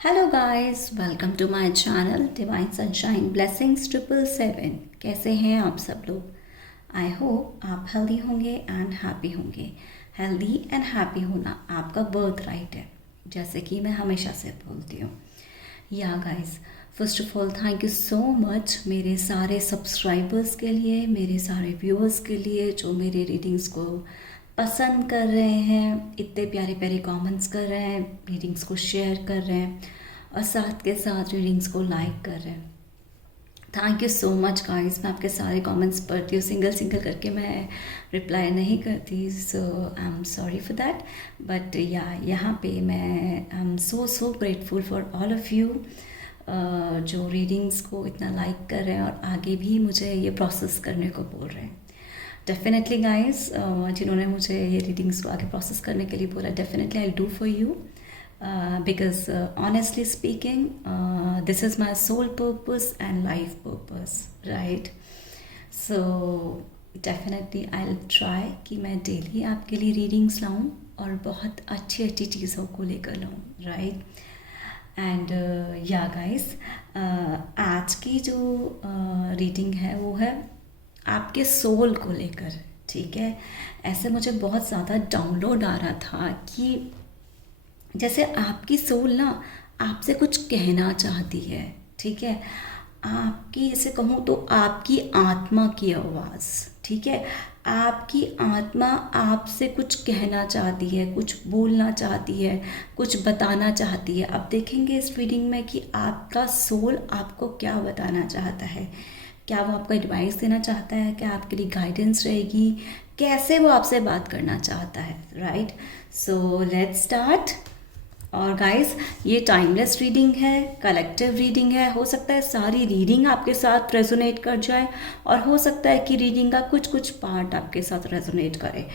Hello guys, welcome to my channel divine sunshine blessings 777। कैसे हैं आप सब लोग। आई होप आप हेल्दी होंगे एंड हैप्पी होंगे। हेल्दी एंड हैप्पी होना आपका बर्थ राइट है, जैसे कि मैं हमेशा से बोलती हूँ। या guys, first of all thank you so much मेरे सारे सब्सक्राइबर्स के लिए, मेरे सारे व्यूअर्स के लिए जो मेरे रीडिंग्स को पसंद कर रहे हैं, इतने प्यारे प्यारे कमेंट्स कर रहे हैं, रीडिंग्स को शेयर कर रहे हैं और साथ के साथ रीडिंग्स को लाइक कर रहे हैं। Thank you so much guys. मैं आपके सारे कमेंट्स पढ़ती हूँ, सिंगल सिंगल करके मैं रिप्लाई नहीं करती, so I am sorry for that. But या यहाँ पे मैं I am so grateful for all of you जो रीडिंग्स को इतना लाइक कर रहे हैं और आगे भी मुझे ये प्रोसेस करने को बोल रहे हैं। डेफिनेटली गाइस, जिन्होंने मुझे ये रीडिंग्स को आगे प्रोसेस करने के लिए बोला, definitely I do for you because honestly speaking this is my soul purpose and life purpose, right. So definitely I will try कि मैं डेली आपके लिए रीडिंग्स लाऊं और बहुत अच्छी अच्छी चीज़ों को लेकर लाऊं, राइट। एंड या गाइस, आज की जो रीडिंग है वो है आपके सोल को लेकर, ठीक है। ऐसे मुझे बहुत ज़्यादा डाउनलोड आ रहा था कि जैसे आपकी सोल ना आपसे कुछ कहना चाहती है, ठीक है। आपकी जैसे कहूँ तो आपकी आत्मा की आवाज़, ठीक है। आपकी आत्मा आपसे कुछ कहना चाहती है, कुछ बोलना चाहती है, कुछ बताना चाहती है। अब देखेंगे इस रीडिंग में कि आपका सोल आपको क्या बताना चाहता है। क्या वो आपको एडवाइस देना चाहता है, क्या आपके लिए गाइडेंस रहेगी, कैसे वो आपसे बात करना चाहता है, राइट। So let's start. और गाइस, ये टाइमलेस रीडिंग है, कलेक्टिव रीडिंग है। हो सकता है सारी रीडिंग आपके साथ रेजोनेट कर जाए और हो सकता है कि रीडिंग का कुछ कुछ पार्ट आपके साथ रेजोनेट करे।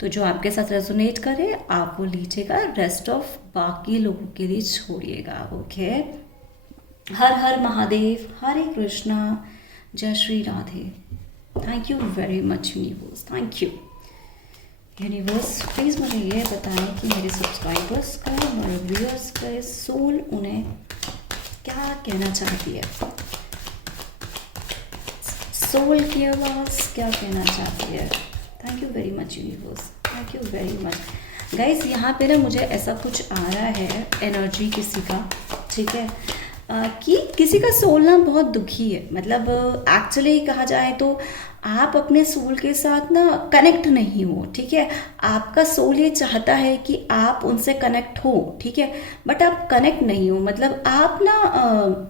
तो जो आपके साथ रेजोनेट करे आप वो लीजिएगा, रेस्ट ऑफ बाकी लोगों के लिए छोड़िएगा, ओके। हर हर महादेव, हरे कृष्णा, जय Shri Radhe. Thank you very much universe, thank you universe. Please मुझे ये बताएं कि मेरे सब्सक्राइबर्स का, मेरे व्यूअर्स का सोल उन्हें क्या कहना चाहती है। सोल की आवाज़ क्या कहना चाहती है। Thank you very much universe, thank you very much guys. यहाँ पे ना मुझे ऐसा कुछ आ रहा है, एनर्जी किसी का, ठीक है, कि किसी का सोल ना बहुत दुखी है। मतलब एक्चुअली कहा जाए तो आप अपने सोल के साथ ना कनेक्ट नहीं हो, ठीक है। आपका सोल ये चाहता है कि आप उनसे कनेक्ट हो, ठीक है, बट आप कनेक्ट नहीं हो। मतलब आप ना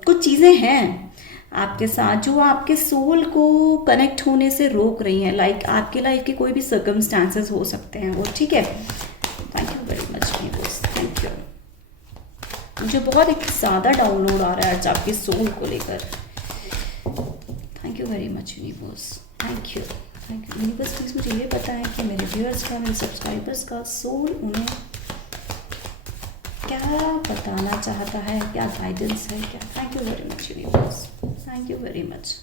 कुछ चीज़ें हैं आपके साथ जो आपके सोल को कनेक्ट होने से रोक रही हैं। लाइक आपकी लाइफ के कोई भी सर्कमस्टांसेस हो सकते हैं वो, ठीक है। Thank you very much universe, thank you. मुझे बहुत एक ज़्यादा डाउनलोड आ रहा है आज आपके सोल को लेकर। Thank you very much universe, thank you universe. Please मुझे ये बताएं कि मेरे व्यूअर्स का, मेरे सब्सक्राइबर्स का सोल उन्हें क्या बताना चाहता है, क्या गाइडेंस है, क्या। Thank you very much universe, thank you very much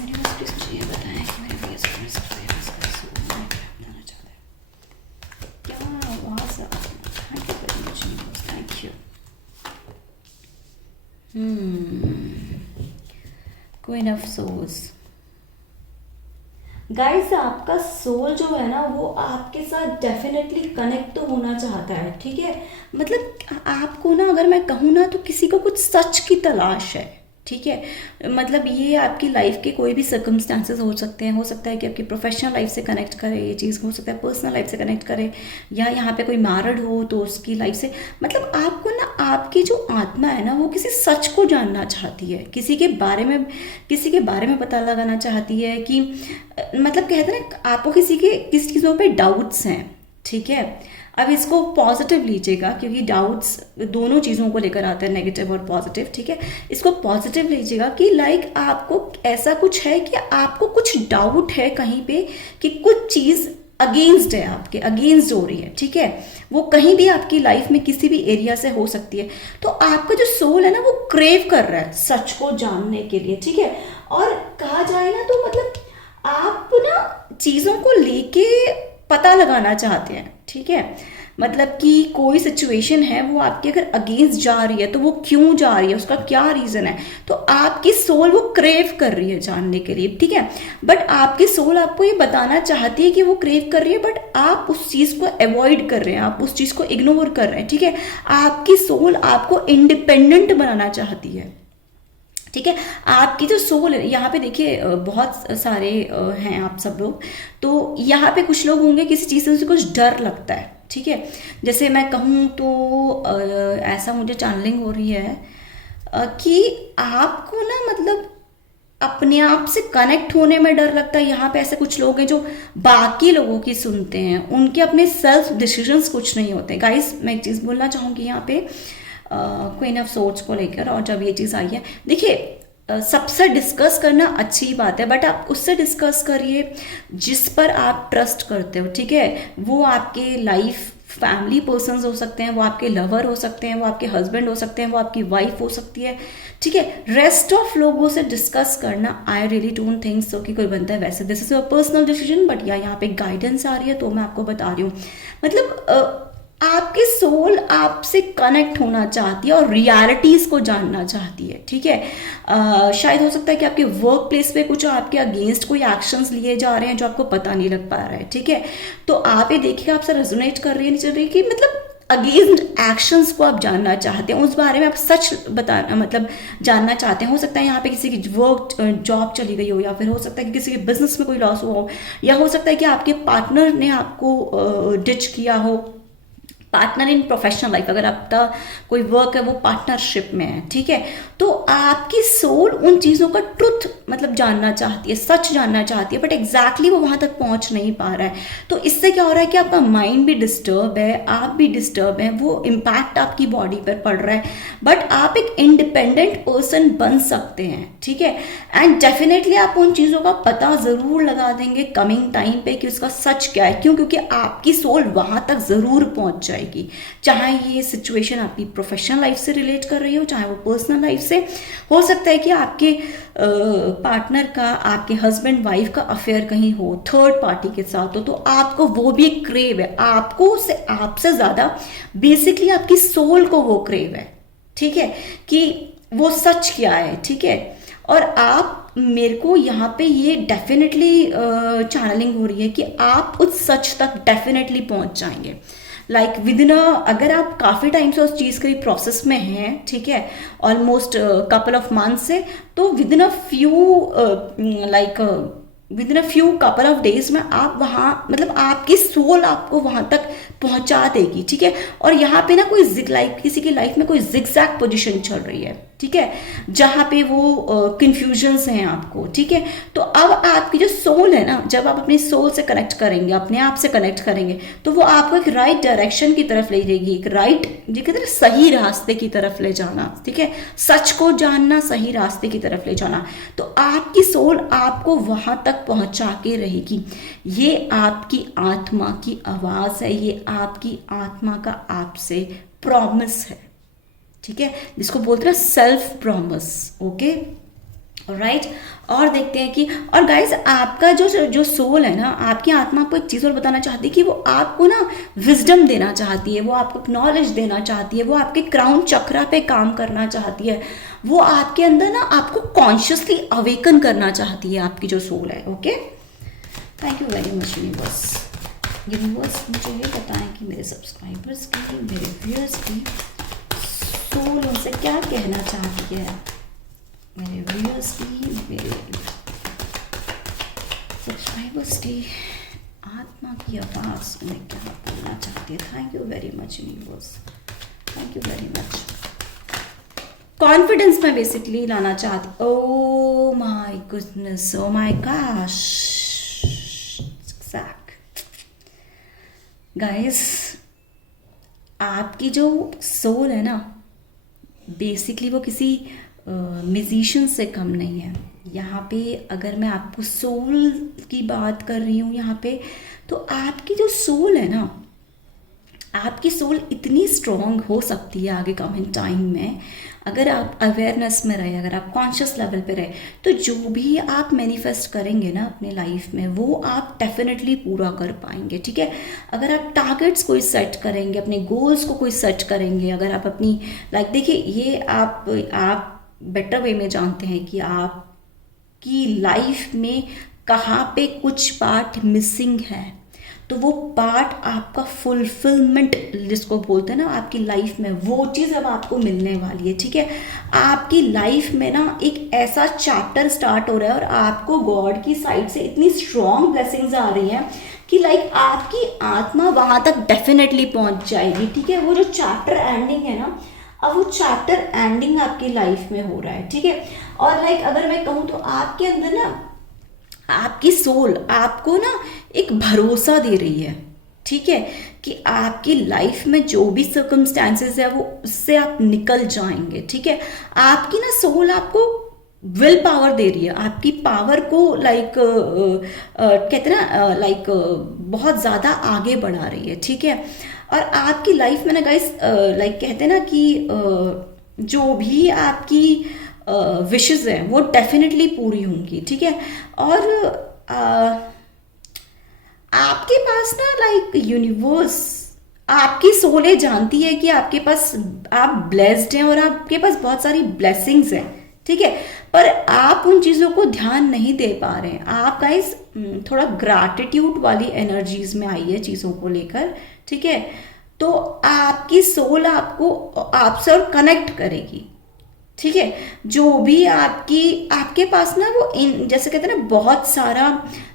universe. Please मुझे ये बताएं कि मेरे व्यूअर्स का, मेरे सब्सक्राइबर्स का सोल उन्हें क्या बताना चाहता है, क्या आवाज़। Thank you very much universe, thank you. Queen of souls. Guys, आपका सोल जो है ना वो आपके साथ डेफिनेटली कनेक्ट तो होना चाहता है, ठीक है। मतलब आपको ना, अगर मैं कहूँ ना, तो किसी को कुछ सच की तलाश है, ठीक है। मतलब ये आपकी लाइफ के कोई भी सर्कमस्टांसेस हो सकते हैं। हो सकता है कि आपकी प्रोफेशनल लाइफ से कनेक्ट करे ये चीज़, हो सकता है पर्सनल लाइफ से कनेक्ट करे, या यहाँ पे कोई मैरिड हो तो उसकी लाइफ से। मतलब आपको ना आपकी जो आत्मा है ना वो किसी सच को जानना चाहती है, किसी के बारे में पता लगाना चाहती है कि मतलब कहते हैं ना, आपको किसी चीज़ों पे डाउट्स हैं, ठीक है। अब इसको पॉजिटिव लीजिएगा क्योंकि डाउट्स दोनों चीज़ों को लेकर आते हैं, नेगेटिव और पॉजिटिव, ठीक है। इसको पॉजिटिव लीजिएगा कि लाइक आपको ऐसा कुछ है कि आपको कुछ डाउट है कहीं पे कि कुछ चीज़ अगेंस्ट है, आपके अगेंस्ट हो रही है, ठीक है। वो कहीं भी आपकी लाइफ में किसी भी एरिया से हो सकती है। तो आपका जो सोल है ना वो क्रेव कर रहा है सच को जानने के लिए, ठीक है। और कहा जाए ना तो मतलब आप ना चीज़ों को लेके पता लगाना चाहते हैं, ठीक है। मतलब कि कोई सिचुएशन है वो आपके अगर अगेंस्ट जा रही है तो वो क्यों जा रही है, उसका क्या रीज़न है, तो आपकी सोल वो क्रेव कर रही है जानने के लिए, ठीक है। बट आपकी सोल आपको ये बताना चाहती है कि वो क्रेव कर रही है, बट आप उस चीज़ को अवॉइड कर रहे हैं, आप उस चीज़ को इग्नोर कर रहे हैं, ठीक है। आपकी सोल आपको इंडिपेंडेंट बनाना चाहती है, ठीक है। आपकी जो सोल है, यहाँ पे देखिए बहुत सारे हैं आप सब लोग, तो यहाँ पे कुछ लोग होंगे किसी चीज़ से कुछ डर लगता है, ठीक है। जैसे मैं कहूँ तो ऐसा मुझे चैनलिंग हो रही है कि आपको ना मतलब अपने आप से कनेक्ट होने में डर लगता है। यहाँ पे ऐसे कुछ लोग हैं जो बाकी लोगों की सुनते हैं, उनके अपने सेल्फ डिसीजंस कुछ नहीं होते। गाइस मैं एक चीज़ बोलना चाहूँगी यहाँ पे क्वीन ऑफ सोर्ड्स को लेकर, और जब ये चीज़ आई है, देखिए सबसे डिस्कस करना अच्छी बात है, बट आप उससे डिस्कस करिए जिस पर आप ट्रस्ट करते हो, ठीक है। वो आपके लाइफ फैमिली पर्सन्स हो सकते हैं, वो आपके लवर हो सकते हैं, वो आपके हस्बैंड हो सकते हैं, वो आपकी वाइफ हो सकती है, ठीक है। रेस्ट ऑफ लोगों से डिस्कस करना I really don't think so कि कोई बनता है। वैसे this is your personal decision, but या यहाँ पे गाइडेंस आ रही है तो मैं आपको बता रही हूँ। मतलब आपकी सोल आपसे कनेक्ट होना चाहती है और रियलिटीज़ को जानना चाहती है, ठीक है। शायद हो सकता है कि आपके वर्क प्लेस पे कुछ आपके अगेंस्ट कोई एक्शंस लिए जा रहे हैं जो आपको पता नहीं लग पा रहा है, ठीक है। तो आप ये देखिए आपसे रेजोनेट कर रही है, नहीं चल रही, कि मतलब अगेंस्ट एक्शंस को आप जानना चाहते हैं, उस बारे में आप सच बताना मतलब जानना चाहते हैं। हो सकता है यहाँ पे किसी की वर्क जॉब चली गई हो, या फिर हो सकता है कि किसी के बिजनेस में कोई लॉस हुआ हो, या हो सकता है कि आपके पार्टनर ने आपको डिच किया हो। पार्टनर इन प्रोफेशनल लाइफ, अगर आपका कोई वर्क है वो पार्टनरशिप में है, ठीक है। तो आपकी सोल उन चीज़ों का ट्रुथ मतलब जानना चाहती है, सच जानना चाहती है, बट एग्जैक्टली वो वहाँ तक पहुँच नहीं पा रहा है। तो इससे क्या हो रहा है कि आपका माइंड भी डिस्टर्ब है, आप भी डिस्टर्ब हैं, वो इम्पैक्ट आपकी बॉडी पर पड़ रहा है। बट आप एक इंडिपेंडेंट पर्सन बन सकते हैं, ठीक है। एंड डेफिनेटली आप उन चीज़ों का पता ज़रूर लगा देंगे कमिंग टाइम पे कि उसका सच क्या है। क्यों? क्योंकि आपकी सोल वहाँ तक ज़रूर पहुँच जाएगी, चाहे ये सिचुएशन आपकी प्रोफेशनल लाइफ से रिलेट कर रही हो, चाहे वो पर्सनल लाइफ से। हो सकता है कि आपके पार्टनर का, आपके हस्बैंड वाइफ का अफेयर कहीं हो, थर्ड पार्टी के साथ हो, तो आपको वो भी एक क्रेव है, आपको से आपसे ज़्यादा बेसिकली आपकी सोल को वो क्रेव है, ठीक है, कि वो सच क्या है, ठीक है। और आप, मेरे को यहाँ पे ये डेफिनेटली चैनलिंग हो रही है कि आप उस सच तक डेफिनेटली पहुँच जाएंगे। लाइक विद इन अगर आप काफ़ी टाइम से उस चीज़ के प्रोसेस में हैं, ठीक है, ऑलमोस्ट कपल ऑफ मंथ से, तो with in a few with in a few couple of days में आप वहाँ मतलब आपकी सोल आपको वहाँ तक पहुँचा देगी, ठीक है। और यहाँ पे ना कोई किसी की लाइफ में कोई जिगजैग पोजीशन चल रही है, ठीक है, जहाँ पे वो कन्फ्यूजन्स हैं आपको, ठीक है। तो अब आपकी जो सोल है ना, जब आप अपनी सोल से कनेक्ट करेंगे, अपने आप से कनेक्ट करेंगे, तो वो आपको एक राइट डायरेक्शन की तरफ ले जाएगी, एक राइट जी कहते हैं सही रास्ते की तरफ ले जाना, ठीक है, सच को जानना, सही रास्ते की तरफ ले जाना। तो आपकी सोल आपको वहाँ तक पहुँचा के रहेगी। ये आपकी आत्मा की आवाज़ है, ये आपकी आत्मा का आपसे प्रॉमिस है, ठीक है, जिसको बोलते हैं सेल्फ प्रॉमिस, ओके, राइट। और देखते हैं कि, और गाइस आपका जो सोल है ना, आपकी आत्मा को एक चीज़ और बताना चाहती है कि वो आपको ना विजडम देना चाहती है, वो आपको नॉलेज देना चाहती है, वो आपके क्राउन चक्रा पे काम करना चाहती है, वो आपके अंदर ना आपको कॉन्शियसली अवेकन करना चाहती है, आपकी जो सोल है, okay. Thank you very much universe. Universe मुझे ये बताएं कि मेरे सब्सक्राइबर्स की, मेरे व्यूअर्स की सोल उनसे क्या कहना चाहती है, मेरे व्यूअर्स की, मेरे सब्सक्राइबर्स की आत्मा की आवाज़ उन्हें क्या बोलना चाहती है। Thank you very much universe, thank you very much. Confidence में बेसिकली लाना चाहती, oh my goodness, oh my gosh, guys आपकी जो सोल है ना, बेसिकली वो किसी म्यूजिशियन से कम नहीं है। यहाँ पे अगर मैं आपको सोल की बात कर रही हूँ यहाँ पे, तो आपकी जो सोल है ना, आपकी सोल इतनी स्ट्रांग हो सकती है आगे कमिंग टाइम में, अगर आप अवेयरनेस में रहे, अगर आप कॉन्शियस लेवल पे रहे, तो जो भी आप मैनिफेस्ट करेंगे ना अपने लाइफ में वो आप डेफिनेटली पूरा कर पाएंगे, ठीक है। अगर आप टारगेट्स कोई सेट करेंगे, अपने गोल्स को कोई सेट करेंगे, अगर आप अपनी देखिए ये आप बेटर वे में जानते हैं कि आपकी लाइफ में कहाँ पे कुछ पार्ट मिसिंग है, तो वो पार्ट आपका फुलफिलमेंट जिसको बोलते हैं ना आपकी लाइफ में, वो चीज़ अब आपको मिलने वाली है, ठीक है। आपकी लाइफ में ना एक ऐसा चैप्टर स्टार्ट हो रहा है और आपको गॉड की साइड से इतनी स्ट्रॉन्ग ब्लेसिंग्स आ रही हैं कि आपकी आत्मा वहाँ तक डेफिनेटली पहुँच जाएगी, ठीक है। वो जो चैप्टर एंडिंग है ना, अब वो चैप्टर एंडिंग आपकी लाइफ में हो रहा है, ठीक है। और अगर मैं कहूँ तो आपके अंदर ना आपकी सोल आपको ना एक भरोसा दे रही है, ठीक है, कि आपकी लाइफ में जो भी सर्कमस्टेंसेस है वो उससे आप निकल जाएंगे, ठीक है। आपकी ना सोल आपको विल पावर दे रही है, आपकी पावर को कहते हैं ना बहुत ज़्यादा आगे बढ़ा रही है, ठीक है। और आपकी लाइफ में ना गाइस कहते हैं ना कि जो भी आपकी विशेस हैं वो डेफिनेटली पूरी होंगी, ठीक है। और आपके पास ना यूनिवर्स, आपकी सोल जानती है कि आपके पास आप ब्लेस्ड हैं और आपके पास बहुत सारी ब्लेसिंग्स हैं, ठीक है। पर आप उन चीज़ों को ध्यान नहीं दे पा रहे हैं। आप गाइस थोड़ा ग्रैटिट्यूड वाली एनर्जीज में आई है चीज़ों को लेकर, ठीक है। तो आपकी सोल आपको आपसे और कनेक्ट करेगी, ठीक है। जो भी आपके पास ना वो जैसे कहते हैं ना बहुत सारा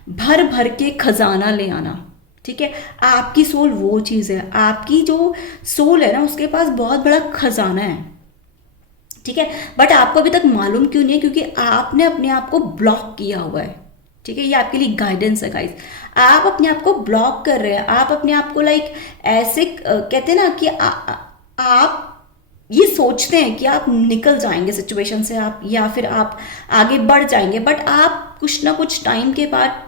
भर भर के खजाना ले आना, ठीक है। आपकी सोल वो चीज़ है, आपकी जो सोल है ना उसके पास बहुत बड़ा खजाना है, ठीक है। बट आपको अभी तक मालूम क्यों नहीं है? क्योंकि आपने अपने आप को ब्लॉक किया हुआ है, ठीक है। ये आपके लिए गाइडेंस है गाइस। आप अपने आप को ब्लॉक कर रहे हैं, आप अपने आप को ऐसे कहते हैं ना कि आप ये सोचते हैं कि आप निकल जाएंगे सिचुएशन से, आप या फिर आप आगे बढ़ जाएंगे, बट आप कुछ ना कुछ टाइम के बाद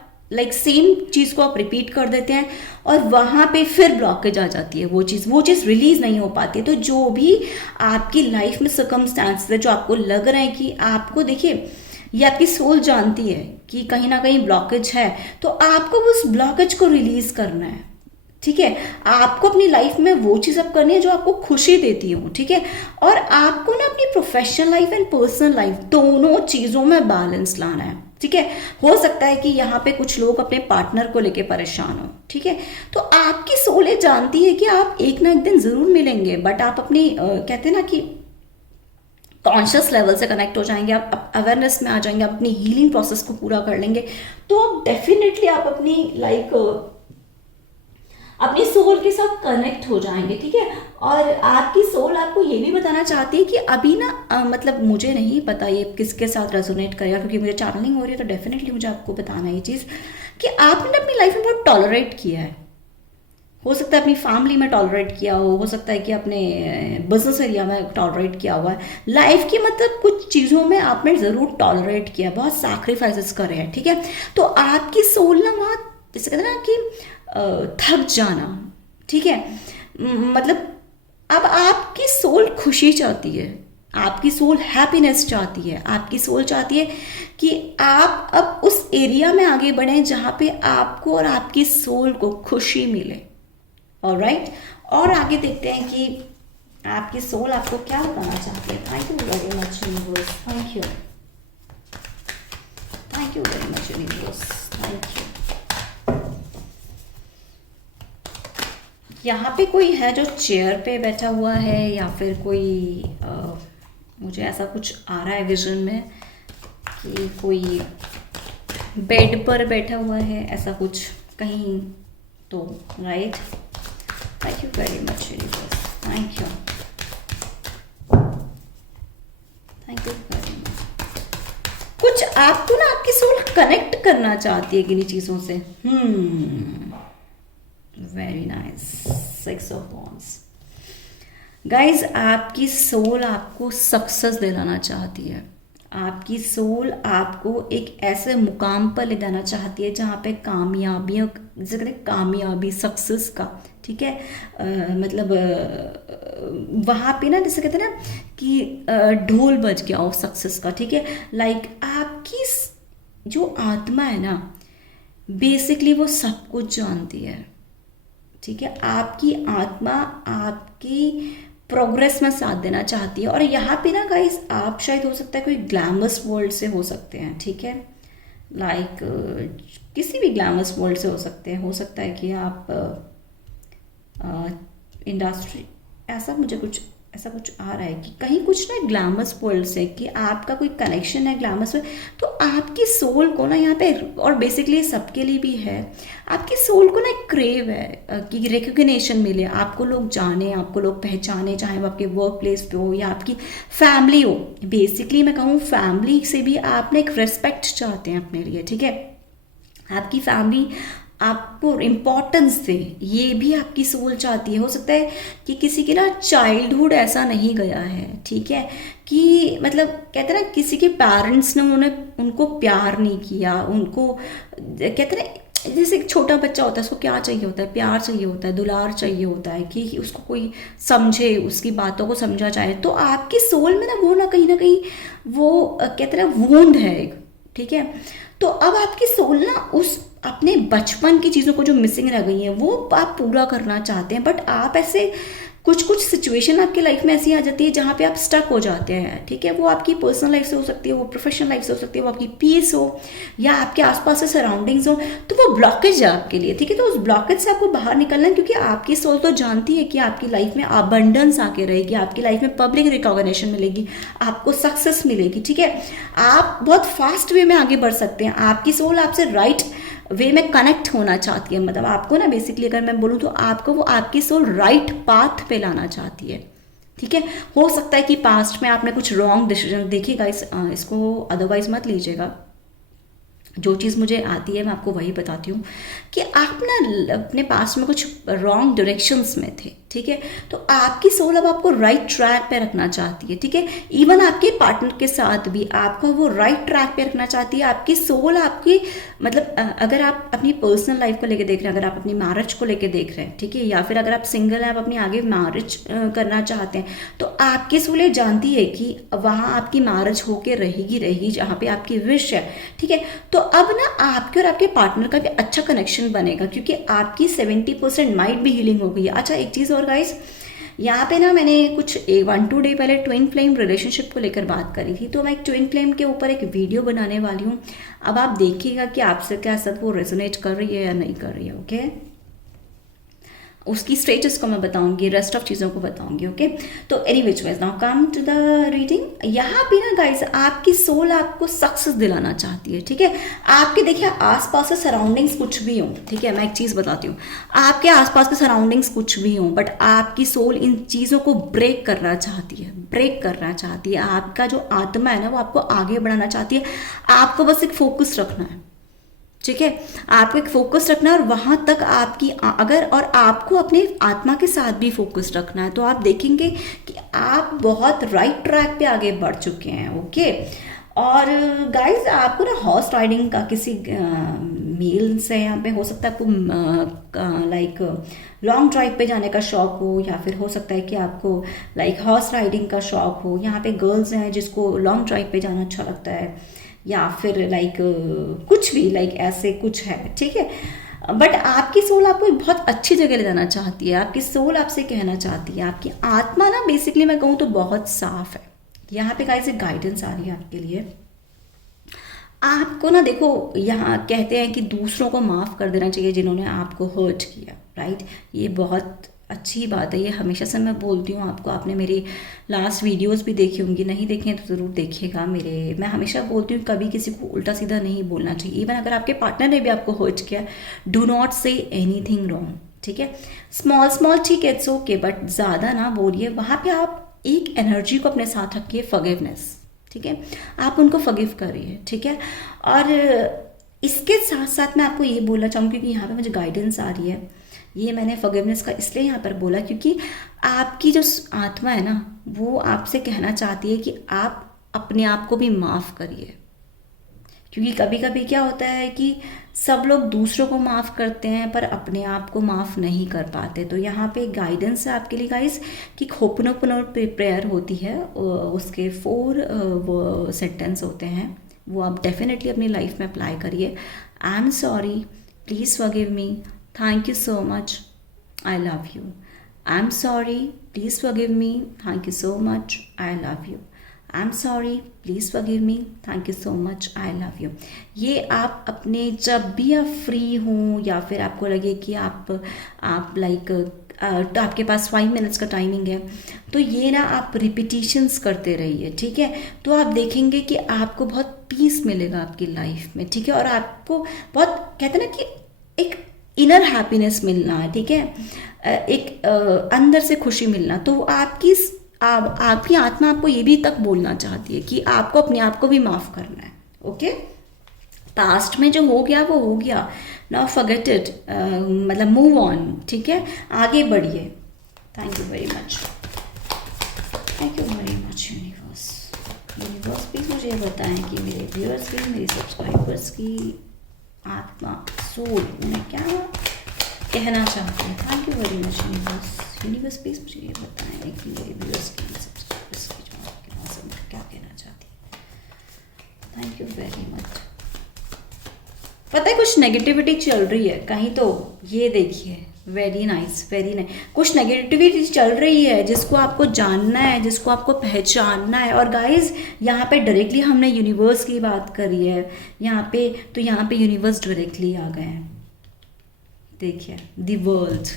सेम चीज़ को आप रिपीट कर देते हैं और वहाँ पे फिर ब्लॉकेज आ जाती है, वो चीज़ रिलीज नहीं हो पाती है। तो जो भी आपकी लाइफ में सर्कमस्टांसेस है जो आपको लग रहे हैं कि आपको, देखिए ये आपकी सोल जानती है कि कहीं ना कहीं ब्लॉकेज है, तो आपको उस ब्लॉकेज को रिलीज करना है, ठीक है। आपको अपनी लाइफ में वो चीज़ अब करनी है जो आपको खुशी देती हो, ठीक है। और आपको ना अपनी professional life and personal life दोनों चीज़ों में बैलेंस लाना है, ठीक है। हो सकता है कि यहाँ पे कुछ लोग अपने पार्टनर को लेके परेशान हो, ठीक है। तो आपकी सोल जानती है कि आप एक ना एक दिन जरूर मिलेंगे, बट आप अपनी कहते हैं ना कि कॉन्शियस लेवल से कनेक्ट हो जाएंगे, आप अवेयरनेस में आ जाएंगे, अपनी हीलिंग प्रोसेस को पूरा कर लेंगे, तो डेफिनेटली आप अपनी अपनी सोल के साथ कनेक्ट हो जाएंगे, ठीक है। और आपकी सोल आपको ये भी बताना चाहती है कि अभी ना मुझे नहीं पता ये किसके साथ रेजोनेट करेगा, क्योंकि मुझे चैनलिंग हो रही है, तो डेफिनेटली मुझे आपको बताना ये चीज़ कि आपने अपनी लाइफ में बहुत टॉलरेट किया है। हो सकता है अपनी फैमिली में टॉलरेट किया हो सकता है कि अपने बिजनेस एरिया में टॉलरेट किया हुआ है, लाइफ की कुछ चीज़ों में आपने ज़रूर टॉलरेट किया, बहुत सैक्रिफाइसेस करे हैं, ठीक है। तो आपकी सोल ना वहाँ जैसे कहते हैं ना कि थक जाना, ठीक है। अब आपकी सोल खुशी चाहती है, आपकी सोल हैप्पीनेस चाहती है, आपकी सोल चाहती है कि आप अब उस एरिया में आगे बढ़ें जहाँ पे आपको और आपकी सोल को खुशी मिले, ऑलराइट। और आगे देखते हैं कि आपकी सोल आपको क्या बताना चाहती है। Thank you very much universe, thank you very much universe, thank you. यहाँ पे कोई है जो चेयर पे बैठा हुआ है या फिर कोई मुझे ऐसा कुछ आ रहा है विजन में कि कोई बेड पर बैठा हुआ है, ऐसा कुछ कहीं, तो right. Thank you very much universe, thank you very much. कुछ आपको ना आपकी सोल कनेक्ट करना चाहती है किन्हीं चीज़ों से। Very nice, 6 of wands. Guys आपकी सोल आपको सक्सेस दिलाना चाहती है, आपकी सोल आपको एक ऐसे मुकाम पर ले जाना चाहती है जहाँ पे कामयाबी, सक्सेस का, ठीक है। मतलब वहाँ पे ना जैसे कहते हैं ना कि ढोल बज गया हो सक्सेस का, ठीक है। लाइक आपकी जो आत्मा है ना बेसिकली वो सब कुछ जानती है, ठीक है। आपकी आत्मा आपकी प्रोग्रेस में साथ देना चाहती है। और यहाँ पे ना गाइस आप शायद हो सकता है कोई ग्लैमरस वर्ल्ड से हो सकते हैं, ठीक है। लाइक किसी भी ग्लैमरस वर्ल्ड से हो सकते हैं, हो सकता है कि आप इंडस्ट्री ऐसा कुछ आ रहा है कि कहीं कुछ ना ग्लैमरस वर्ल्ड से कि आपका कोई कनेक्शन है ग्लैमरस वर्ल्ड। तो आपकी सोल को ना यहाँ पे, और बेसिकली सबके लिए भी है, आपकी सोल को ना एक क्रेव है कि रिकग्निशन मिले, आपको लोग जाने, आपको लोग पहचाने, चाहे वो आपके वर्क प्लेस पे हो या आपकी फैमिली हो। बेसिकली मैं कहूँ फैमिली से भी आप ना एक रिस्पेक्ट चाहते हैं अपने लिए, ठीक है। आपकी फैमिली आपको इम्पोर्टेंस दे, ये भी आपकी सोल चाहती है। हो सकता है कि किसी की ना चाइल्डहुड ऐसा नहीं गया है, ठीक है, कि मतलब कहते हैं ना किसी के पेरेंट्स ने उनको प्यार नहीं किया, उनको कहते हैं ना जैसे एक छोटा बच्चा होता है उसको क्या चाहिए होता है, प्यार चाहिए होता है, दुलार चाहिए होता है कि उसको कोई समझे, उसकी बातों को समझा जाए। तो आपकी सोल में ना कहीं वो कहते हैं ना वूंड है एक, ठीक है। तो अब आपकी सोल ना उस अपने बचपन की चीज़ों को जो मिसिंग रह गई हैं वो आप पूरा करना चाहते हैं। बट आप ऐसे कुछ सिचुएशन आपकी लाइफ में ऐसी आ जाती है जहाँ पे आप स्टक हो जाते हैं, ठीक है। वो आपकी पर्सनल लाइफ से हो सकती है, वो प्रोफेशनल लाइफ से हो सकती है, वो आपकी पीस हो या आपके आसपास से सराउंडिंग्स हो, तो वो ब्लॉकेज है आपके लिए, ठीक है। तो उस ब्लॉकेज से आपको बाहर निकलना है, क्योंकि आपकी सोल तो जानती है कि आपकी लाइफ में अबंडेंस आके रहेगी, आपकी लाइफ में पब्लिक रिकॉग्निशन मिलेगी, आपको सक्सेस मिलेगी, ठीक है। आप बहुत फास्ट वे में आगे बढ़ सकते हैं। आपकी सोल आपसे राइट वे में कनेक्ट होना चाहती है, मतलब आपको ना बेसिकली अगर मैं बोलूँ तो आपको वो आपकी सोल राइट पाथ पे लाना चाहती है, ठीक है। हो सकता है कि पास्ट में आपने कुछ रॉन्ग डिसीजन, देखिएगा इसको अदरवाइज मत लीजिएगा, जो चीज़ मुझे आती है मैं आपको वही बताती हूँ कि आप ना अपने पास में कुछ रॉन्ग डायरेक्शंस में थे, ठीक है। तो आपकी सोल अब आपको राइट ट्रैक पे रखना चाहती है, ठीक है। इवन आपके पार्टनर के साथ भी आपको वो राइट ट्रैक पे रखना चाहती है। आपकी सोल आपकी मतलब अगर आप अपनी पर्सनल लाइफ को लेके देख रहे हैं, अगर आप अपनी मैरिज को लेके देख रहे हैं, ठीक है, या फिर अगर आप सिंगल हैं, आप अपनी आगे मैरिज करना चाहते हैं, तो आपकी सोल ये जानती है कि वहाँ आपकी मैरिज होके रहेगी जहाँ पे आपकी विश है, ठीक है। तो अब ना आपके और आपके पार्टनर का भी अच्छा कनेक्शन बनेगा, क्योंकि आपकी 70% माइट भी हीलिंग हो गई है। अच्छा एक चीज़ और गाइस, यहाँ पे ना मैंने कुछ 1-2 डे पहले ट्विन फ्लेम रिलेशनशिप को लेकर बात करी थी, तो मैं एक ट्विन फ्लेम के ऊपर एक वीडियो बनाने वाली हूँ। अब आप देखिएगा कि आपसे क्या सब वो रेजोनेट कर रही है या नहीं कर रही है, ओके। उसकी स्टेटस को मैं बताऊंगी, रेस्ट ऑफ चीज़ों को बताऊंगी, ओके। तो any which wise now come to the reading. यहाँ पे ना गाइस आपकी सोल आपको सक्सेस दिलाना चाहती है, ठीक है। आपके देखिए आसपास के सराउंडिंग्स कुछ भी हों, ठीक है, मैं एक चीज़ बताती हूँ, आपके आसपास के सराउंडिंग्स कुछ भी हों, बट आपकी सोल इन चीज़ों को ब्रेक करना चाहती है। आपका जो आत्मा है ना वो आपको आगे बढ़ाना चाहती है। आपको बस एक फोकस रखना है, ठीक है। आपको एक फोकस रखना है और वहां तक आपकी अगर, और आपको अपने आत्मा के साथ भी फोकस रखना है, तो आप देखेंगे कि आप बहुत राइट ट्रैक पे आगे बढ़ चुके हैं, ओके। और गाइस आपको ना हॉर्स राइडिंग का किसी मेल से यहाँ पे हो सकता है आपको लाइक लॉन्ग ड्राइव पे जाने का शौक हो, या फिर हो सकता है कि आपको लाइक हॉर्स राइडिंग का शौक हो। यहाँ पे गर्ल्स हैं जिसको लॉन्ग ड्राइव पे जाना अच्छा लगता है, या फिर लाइक कुछ भी लाइक ऐसे कुछ है, ठीक है। बट आपकी सोल आपको बहुत अच्छी जगह ले जाना चाहती है। आपकी सोल आपसे कहना चाहती है, आपकी आत्मा ना बेसिकली मैं कहूँ तो बहुत साफ है। यहाँ पे गाइस एक गाइडेंस आ रही है आपके लिए। आपको ना देखो यहाँ कहते हैं कि दूसरों को माफ़ कर देना चाहिए जिन्होंने आपको हर्ट किया, राइट। ये बहुत अच्छी बात है, ये हमेशा से मैं बोलती हूँ आपको। आपने मेरी लास्ट वीडियोस भी देखी होंगी, नहीं देखी हैं तो ज़रूर देखिएगा मेरे। मैं हमेशा बोलती हूँ कभी किसी को उल्टा सीधा नहीं बोलना चाहिए। इवन अगर आपके पार्टनर ने भी आपको हर्ट किया, do not say anything wrong, ठीक है। स्मॉल ठीक है, इट्स ओके, बट ज़्यादा ना बोलिए। वहाँ पे आप एक एनर्जी को अपने साथ रखिए, फॉरगिवनेस, ठीक है। आप उनको फॉरगिव करिए, ठीक है। और इसके साथ साथ मैं आपको ये बोलना चाहूँगी कि यहाँ पे मुझे गाइडेंस आ रही है। ये मैंने फॉरगिवनेस का इसलिए यहाँ पर बोला क्योंकि आपकी जो आत्मा है ना वो आपसे कहना चाहती है कि आप अपने आप को भी माफ़ करिए, क्योंकि कभी कभी क्या होता है कि सब लोग दूसरों को माफ़ करते हैं पर अपने आप को माफ़ नहीं कर पाते। तो यहाँ पे गाइडेंस है आपके लिए गाइस कि होपनोपोनो प्रेयर होती है, उसके 4 वो सेंटेंस होते हैं, वो आप डेफिनेटली अपनी लाइफ में अप्लाई करिए। आई am sorry, please forgive me, thank you so much, I love you. I am sorry, please forgive me, thank you so much, I love you. I am sorry, please forgive me, thank you so much, I love you. ये आप अपने जब भी आप free हों या फिर आपको लगे कि आप लाइक तो आपके पास 5 मिनट्स का टाइमिंग है, तो ये ना आप रिपीटिशंस करते रहिए, ठीक है। तो आप देखेंगे कि आपको बहुत पीस मिलेगा आपकी लाइफ में, ठीक है। और आपको बहुत कहते हैं ना कि एक इनर हैप्पीनेस मिलना है, ठीक है, एक अंदर से खुशी मिलना। तो आपकी आत्मा आपको ये भी तक बोलना चाहती है कि आपको अपने आप को भी माफ़ करना है, ओके। पास्ट में जो हो गया वो हो गया, नाउ फॉरगेट इट, मतलब मूव ऑन, ठीक है, आगे बढ़िए। Thank you very much, thank you very much universe. Universe please मुझे ये बताएं कि मेरे व्यूअर्स की, मेरे सब्सक्राइबर्स की आत्मा, सोल, उन्हें क्या कहना चाहते हैं। Thank you very much universe. Universe please मुझे ये बताएं कि मेरे व्यूअर्स की, सब्सक्राइबर्स की जो आपके पास क्या कहना चाहती है। Thank you very much. पता है कुछ नेगेटिविटी चल रही है कहीं, तो ये देखिए, वेरी नाइस, वेरी नाइस। कुछ नेगेटिविटी चल रही है जिसको आपको जानना है, जिसको आपको पहचानना है। और गाइस यहाँ पे डायरेक्टली हमने यूनिवर्स की बात करी है यहाँ पे, तो यहाँ पे यूनिवर्स डायरेक्टली आ गए हैं। देखिए, द वर्ल्ड,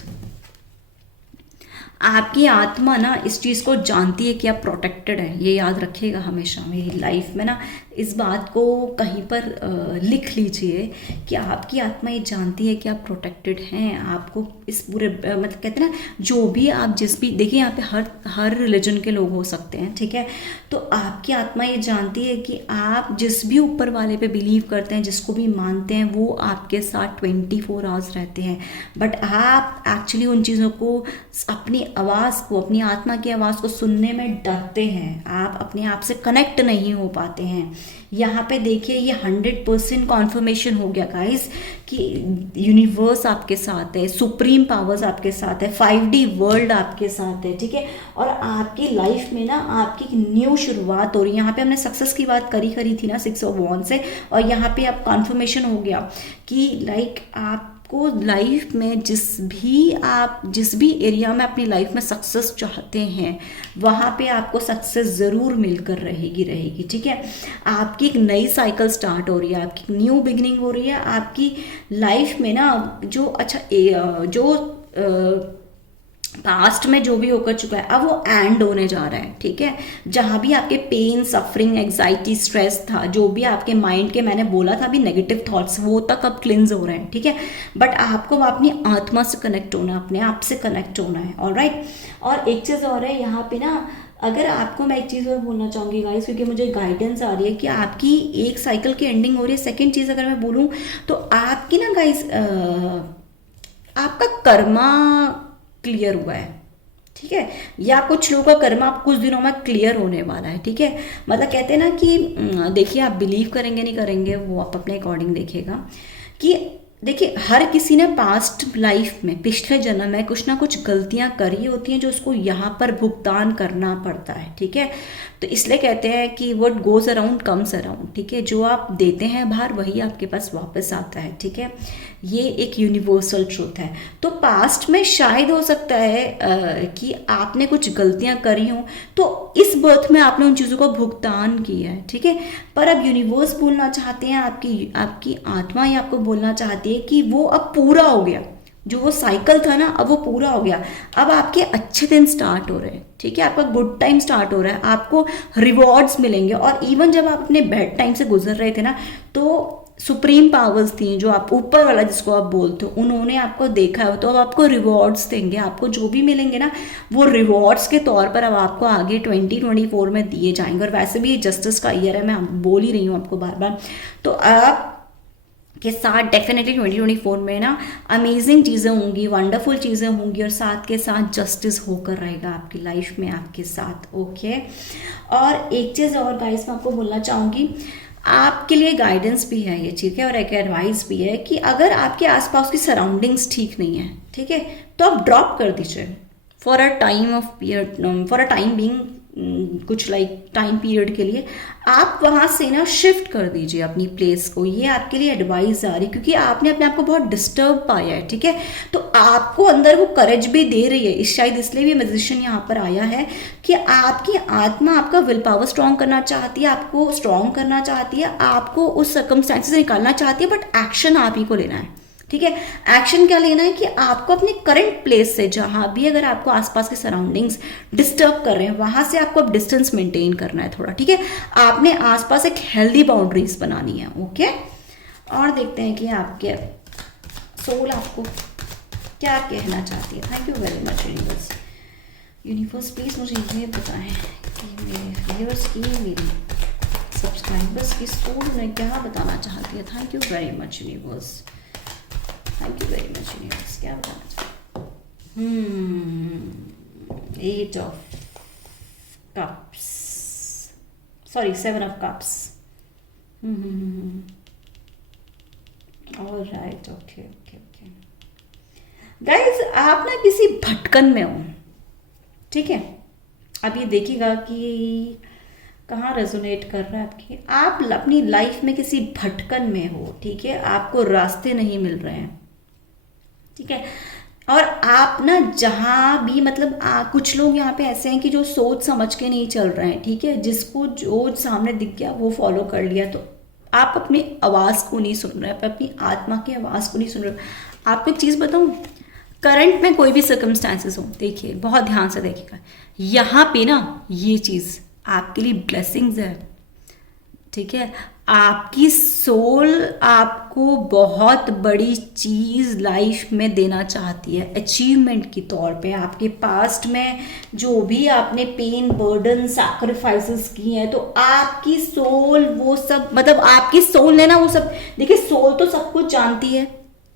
आपकी आत्मा ना इस चीज़ को जानती है कि आप प्रोटेक्टेड हैं। ये याद रखिएगा हमेशा मेरी लाइफ में ना, इस बात को कहीं पर लिख लीजिए कि आपकी आत्मा ये जानती है कि आप प्रोटेक्टेड हैं। आपको इस पूरे मतलब कहते हैं ना, जो भी आप जिस भी, देखिए यहाँ पे हर रिलीजन के लोग हो सकते हैं, ठीक है। तो आपकी आत्मा ये जानती है कि आप जिस भी ऊपर वाले पे बिलीव करते हैं, जिसको भी मानते हैं, वो आपके साथ 24 आवर्स रहते हैं। बट आप एक्चुअली उन चीज़ों को, अपनी आवाज़ को, अपनी आत्मा की आवाज़ को सुनने में डरते हैं। आप अपने आप से कनेक्ट नहीं हो पाते हैं। यहाँ पे देखिए, ये 100% कॉन्फर्मेशन हो गया गाइस कि यूनिवर्स आपके साथ है, सुप्रीम पावर्स आपके साथ है, 5D वर्ल्ड आपके साथ है, ठीक है। और आपकी लाइफ में ना आपकी एक न्यू शुरुआत हो रही है। यहाँ पे हमने सक्सेस की बात करी थी ना 6 ऑफ वॉन्ड्स से, और यहाँ पे अब कॉन्फर्मेशन हो गया कि लाइक आपको लाइफ में जिस भी एरिया में अपनी लाइफ में सक्सेस चाहते हैं, वहाँ पे आपको सक्सेस ज़रूर मिलकर रहेगी, ठीक है। आपकी एक नई साइकिल स्टार्ट हो रही है, आपकी न्यू बिगिनिंग हो रही है आपकी लाइफ में ना। जो पास्ट में जो भी होकर चुका है, अब वो एंड होने जा रहा है, ठीक है। जहाँ भी आपके पेन, सफरिंग, एंग्जाइटी, स्ट्रेस था, जो भी आपके माइंड के, मैंने बोला था अभी नेगेटिव थॉट्स, वो तक अब क्लिंज हो रहे हैं, ठीक है। बट आपको अपनी आत्मा से कनेक्ट होना है, अपने आप से कनेक्ट होना है, ऑलराइट। और एक चीज़ और है यहाँ पे ना, अगर आपको मैं एक चीज़ और बोलना चाहूँगी गाइस, क्योंकि मुझे गाइडेंस आ रही है कि आपकी एक साइकिल की एंडिंग हो रही है। सेकेंड चीज़ अगर मैं बोलूँ तो आपकी ना गाइस, आपका कर्मा क्लियर हुआ है, ठीक है। या कुछ लोगों का कर्मा आप कुछ दिनों में क्लियर होने वाला है, ठीक है। मतलब कहते हैं ना कि देखिए, आप बिलीव करेंगे नहीं करेंगे वो आप अपने अकॉर्डिंग देखिएगा कि देखिए, हर किसी ने पास्ट लाइफ में, पिछले जन्म में कुछ ना कुछ गलतियां करी होती हैं जो उसको यहाँ पर भुगतान करना पड़ता है, ठीक है। तो इसलिए कहते हैं कि what goes around comes around, ठीक है। जो आप देते हैं बाहर, वही आपके पास वापस आता है, ठीक है। ये एक यूनिवर्सल ट्रूथ है। तो पास्ट में शायद हो सकता है कि आपने कुछ गलतियां करी हों, तो इस बर्थ में आपने उन चीज़ों को भुगतान किया है, ठीक है। पर अब यूनिवर्स बोलना चाहते हैं, आपकी आत्मा ही आपको बोलना चाहती है कि वो अब पूरा हो गया। जो वो साइकिल था ना, अब वो पूरा हो गया। अब आपके अच्छे दिन स्टार्ट हो रहे हैं, ठीक है। आपका गुड टाइम स्टार्ट हो रहा है, आपको रिवॉर्ड्स मिलेंगे। और इवन जब आप अपने बैड टाइम से गुजर रहे थे ना, तो सुप्रीम पावर्स थी, जो आप ऊपर वाला जिसको आप बोलते हो, उन्होंने आपको देखा है, तो अब आपको रिवॉर्ड्स देंगे। आपको जो भी मिलेंगे ना, वो रिवॉर्ड्स के तौर पर अब आपको आगे 2024 में दिए जाएंगे। और वैसे भी जस्टिस का ईयर है, मैं बोल ही रही हूँ आपको बार बार। तो आप के साथ डेफिनेटली 2024 में ना अमेजिंग चीज़ें होंगी, वंडरफुल चीज़ें होंगी, और साथ के साथ जस्टिस होकर रहेगा आपकी लाइफ में आपके साथ, ओके। और एक चीज़ और गाइस मैं आपको बोलना चाहूँगी, आपके लिए गाइडेंस भी है ये, ठीक है, और एक एडवाइस भी है कि अगर आपके आसपास की सराउंडिंग्स ठीक नहीं है, ठीक है, तो आप ड्रॉप कर दीजिए for a time of period, for a time being, कुछ लाइक टाइम पीरियड के लिए आप वहाँ से ना शिफ्ट कर दीजिए अपनी प्लेस को। ये आपके लिए एडवाइस आ रही है क्योंकि आपने अपने आप को बहुत डिस्टर्ब पाया है, ठीक है, तो आपको अंदर वो करेज भी दे रही है। इस शायद इसलिए भी मैजिशियन यहाँ पर आया है कि आपकी आत्मा आपका विल पावर स्ट्रॉन्ग करना चाहती है, आपको स्ट्रॉन्ग करना चाहती है, आपको उस सर्कमस्टेंसेस से निकालना चाहती है, बट एक्शन आप ही को लेना है, ठीक है। एक्शन क्या लेना है कि आपको अपने करंट प्लेस से, जहां भी अगर आपको आसपास के सराउंडिंग्स डिस्टर्ब कर रहे हैं, वहां से आपको अब डिस्टेंस मेंटेन करना है थोड़ा, ठीक है। आपने आसपास एक हेल्दी बाउंड्रीज बनानी है, ओके। और देखते हैं कि आपके सोल आपको क्या कहना चाहती है। Thank you very much universe. Universe please मुझे ये बताएं कि मेरे व्यूअर्स की, मेरी सब्सक्राइबर्स की सोल उन्हें क्या बताना चाहती है। Thank you very much universe, thank you very much universe. क्या बताना चाहते? 8 of cups, sorry 7 of cups. Alright, okay okay okay. Guys आप ना किसी भटकन में हो, ठीक है। अब ये देखिएगा कि कहाँ रेजोनेट कर रहा है आपकी। आप अपनी लाइफ में किसी भटकन में हो, ठीक है, आपको रास्ते नहीं मिल रहे हैं, ठीक है, और आप ना जहाँ भी मतलब कुछ लोग यहाँ पे ऐसे हैं कि जो सोच समझ के नहीं चल रहे हैं, ठीक है, जिसको जो सामने दिख गया वो फॉलो कर लिया। तो आप अपनी आवाज़ को नहीं सुन रहे, आप अपनी आत्मा की आवाज़ को नहीं सुन रहे। आपको एक चीज़ बताऊँ, करंट में कोई भी सर्कमस्टांसेस हो, देखिए बहुत ध्यान से देखिएगा, यहाँ पे ना ये चीज़ आपके लिए ब्लेसिंग्स है, ठीक है। आपकी सोल आपको बहुत बड़ी चीज़ लाइफ में देना चाहती है, अचीवमेंट के तौर पे। आपके पास्ट में जो भी आपने पेन, बर्डन, सैक्रिफाइसेस किए हैं, तो आपकी सोल वो सब, मतलब आपकी सोल ने ना वो सब, देखिए सोल तो सब कुछ जानती है,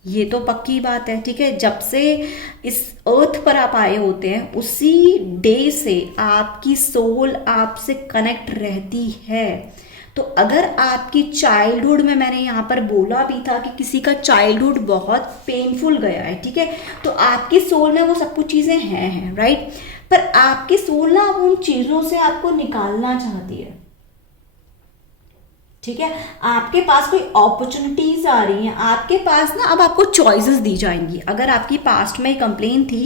ये तो पक्की बात है, ठीक है। जब से इस अर्थ पर आप आए होते हैं उसी डे से आपकी सोल आपसे कनेक्ट रहती है। तो अगर आपकी चाइल्डहुड में, मैंने यहाँ पर बोला भी था कि किसी का चाइल्डहुड बहुत पेनफुल गया है, ठीक है, तो आपकी सोल में वो सब कुछ चीज़ें हैं, राइट, पर आपकी सोल ना अब उन चीज़ों से आपको निकालना चाहती है, ठीक है। आपके पास कोई अपॉर्चुनिटीज आ रही हैं, आपके पास ना अब आपको चॉइसेस दी जाएंगी। अगर आपकी पास्ट में कंप्लेन थी,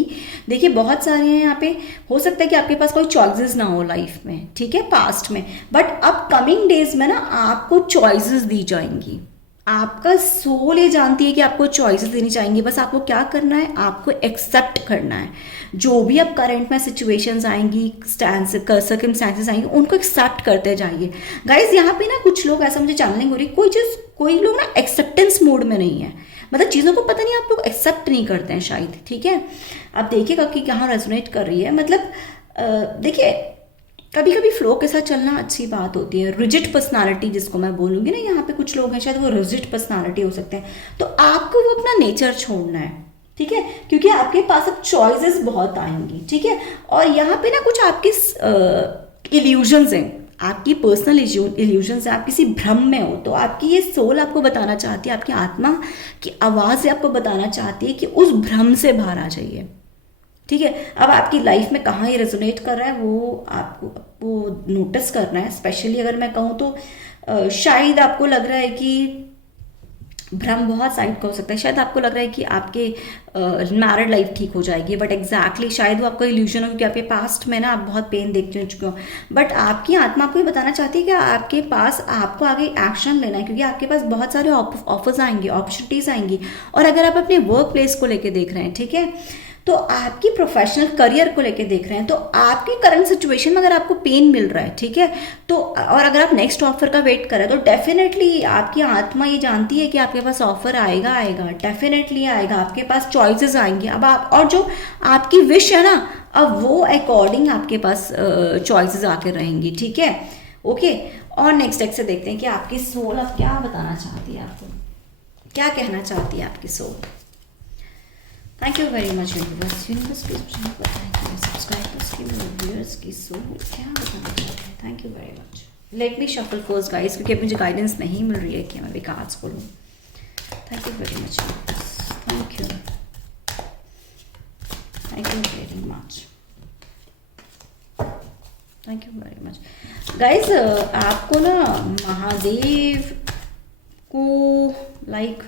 देखिए बहुत सारे हैं यहाँ पे, हो सकता है कि आपके पास कोई चॉइसेस ना हो लाइफ में, ठीक है, पास्ट में, बट अब कमिंग डेज में ना आपको चॉइसेस दी जाएंगी। आपका सोल ये जानती है कि आपको चॉइसेस देनी चाहिए, बस आपको क्या करना है, आपको एक्सेप्ट करना है। जो भी अब करंट में सिचुएशंस आएंगी, सर्कमस्टेंसेस आएंगी, उनको एक्सेप्ट करते जाइए। गाइज यहाँ पे ना कुछ लोग, ऐसा मुझे चैनलिंग हो रही, कोई लोग ना एक्सेप्टेंस मोड में नहीं है, मतलब चीज़ों को पता नहीं आप लोग एक्सेप्ट नहीं करते हैं शायद, ठीक है। अब देखिएगा कि कहाँ रेजोनेट कर रही है, मतलब देखिए कभी कभी फ्लो के साथ चलना अच्छी बात होती है। रिजिड पर्सनालिटी जिसको मैं बोलूँगी ना, यहाँ पे कुछ लोग हैं शायद वो रिजिड पर्सनालिटी हो सकते हैं, तो आपको वो अपना नेचर छोड़ना है, ठीक है, क्योंकि आपके पास अब चॉइसेस बहुत आएंगी, ठीक है। और यहाँ पे ना कुछ आपकी इल्यूजन्स हैं, आपकी पर्सनल इल्यूजन्स है, आप किसी भ्रम में हो, तो आपकी ये सोल आपको बताना चाहती है, आपकी आत्मा की आवाज़ आपको बताना चाहती है कि उस भ्रम से बाहर आ जाइए, ठीक है। अब आपकी लाइफ में कहाँ ये रेजोनेट कर रहा है वो आपको नोटिस करना है। स्पेशली अगर मैं कहूँ तो शायद आपको लग रहा है कि भ्रम बहुत साइड का हो सकता है, शायद आपको लग रहा है कि आपके मैरिड लाइफ ठीक हो जाएगी, बट एग्जैक्टली शायद वो आपका इल्यूजन हो, क्योंकि आपके पास्ट में ना आप बहुत पेन देख चुके हो, बट आपकी आत्मा आपको ये बताना चाहती है कि आपके पास आपको आगे एक्शन लेना है, क्योंकि आपके पास बहुत सारे ऑफर्स आएंगे, अपॉर्चुनिटीज़ आएंगी। और अगर आप अपने वर्क प्लेस को लेके देख रहे हैं, ठीक है, तो आपकी प्रोफेशनल करियर को लेके देख रहे हैं, तो आपकी करंट सिचुएशन में अगर आपको पेन मिल रहा है, ठीक है, तो और अगर आप नेक्स्ट ऑफर का वेट कर रहे हैं, तो डेफिनेटली आपकी आत्मा ये जानती है कि आपके पास ऑफर आएगा, डेफिनेटली आएगा, आपके पास चॉइसेस आएंगे। अब आप, और जो आपकी विश है ना, अब वो अकॉर्डिंग आपके पास चॉइसेस आके रहेंगी, ठीक है, ओके। और नेक्स्ट डेक से देखते हैं कि आपकी सोल अब क्या बताना चाहती है, आपको क्या कहना चाहती है आपकी soul. Thank you very much universe please मुझे बताएं कि सब्सक्राइबर्स की, व्यूअर्स की सोल क्या बताना चाहते हैं। Thank you very much. Let me shuffle first guys, क्योंकि अब मुझे गाइडेंस नहीं मिल रही है कि मैं विकास को लूँ। Thank you very much, thank you very much, thank you very much guys. आपको ना महादेव को लाइक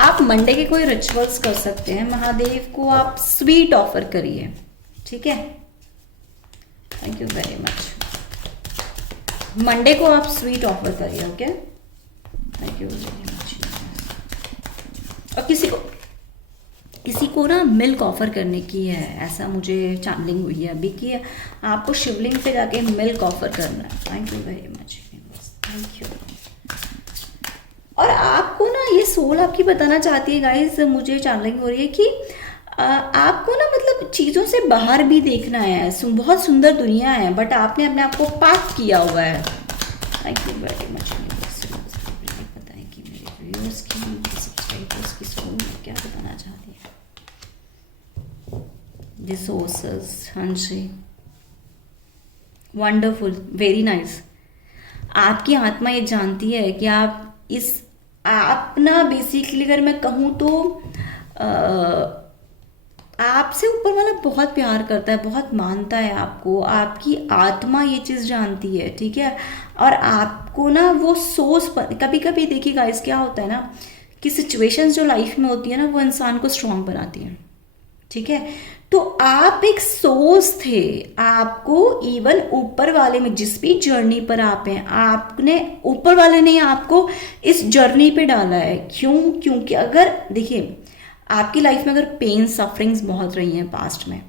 आप मंडे के कोई रिचुअल्स कर सकते हैं। महादेव को आप स्वीट ऑफर करिए, ठीक है। Thank you very much. Monday को आप स्वीट ऑफर करिए, okay. Thank you very much. और किसी को ना मिल्क ऑफर करने की है, ऐसा मुझे चैनलिंग हुई है अभी कि आपको शिवलिंग पे जाके मिल्क ऑफर करना है। Thank you very much, thank you. और आपको ना ये सोल आपकी बताना चाहती है गाइस, मुझे चैनलिंग हो रही है कि आपको ना मतलब चीज़ों से बाहर भी देखना है। बहुत सुंदर दुनिया है, बट आपने अपने आप को पाक किया हुआ है। Thank you very much. बताएं कि मेरे व्यूअर्स की, सब्सक्राइबर्स की सोल में क्या बताना चाहती है। रिसोर्सेस, हाँ जी, वंडरफुल, वेरी नाइस। आपकी आत्मा ये जानती है कि आप ना बेसिकली अगर मैं कहूँ तो आपसे ऊपर वाला बहुत प्यार करता है, बहुत मानता है आपको। आपकी आत्मा ये चीज़ जानती है, ठीक है। और आपको ना वो सोच, कभी कभी देखिए गाइस क्या होता है ना कि सिचुएशंस जो लाइफ में होती है ना वो इंसान को स्ट्रांग बनाती हैं, ठीक है। तो आप एक सोर्स थे, आपको इवन ऊपर वाले में जिस भी जर्नी पर आप हैं, आपने ऊपर वाले ने आपको इस जर्नी पे डाला है। क्यों? क्योंकि अगर देखिए आपकी लाइफ में अगर पेन सफरिंग्स बहुत रही हैं पास्ट में,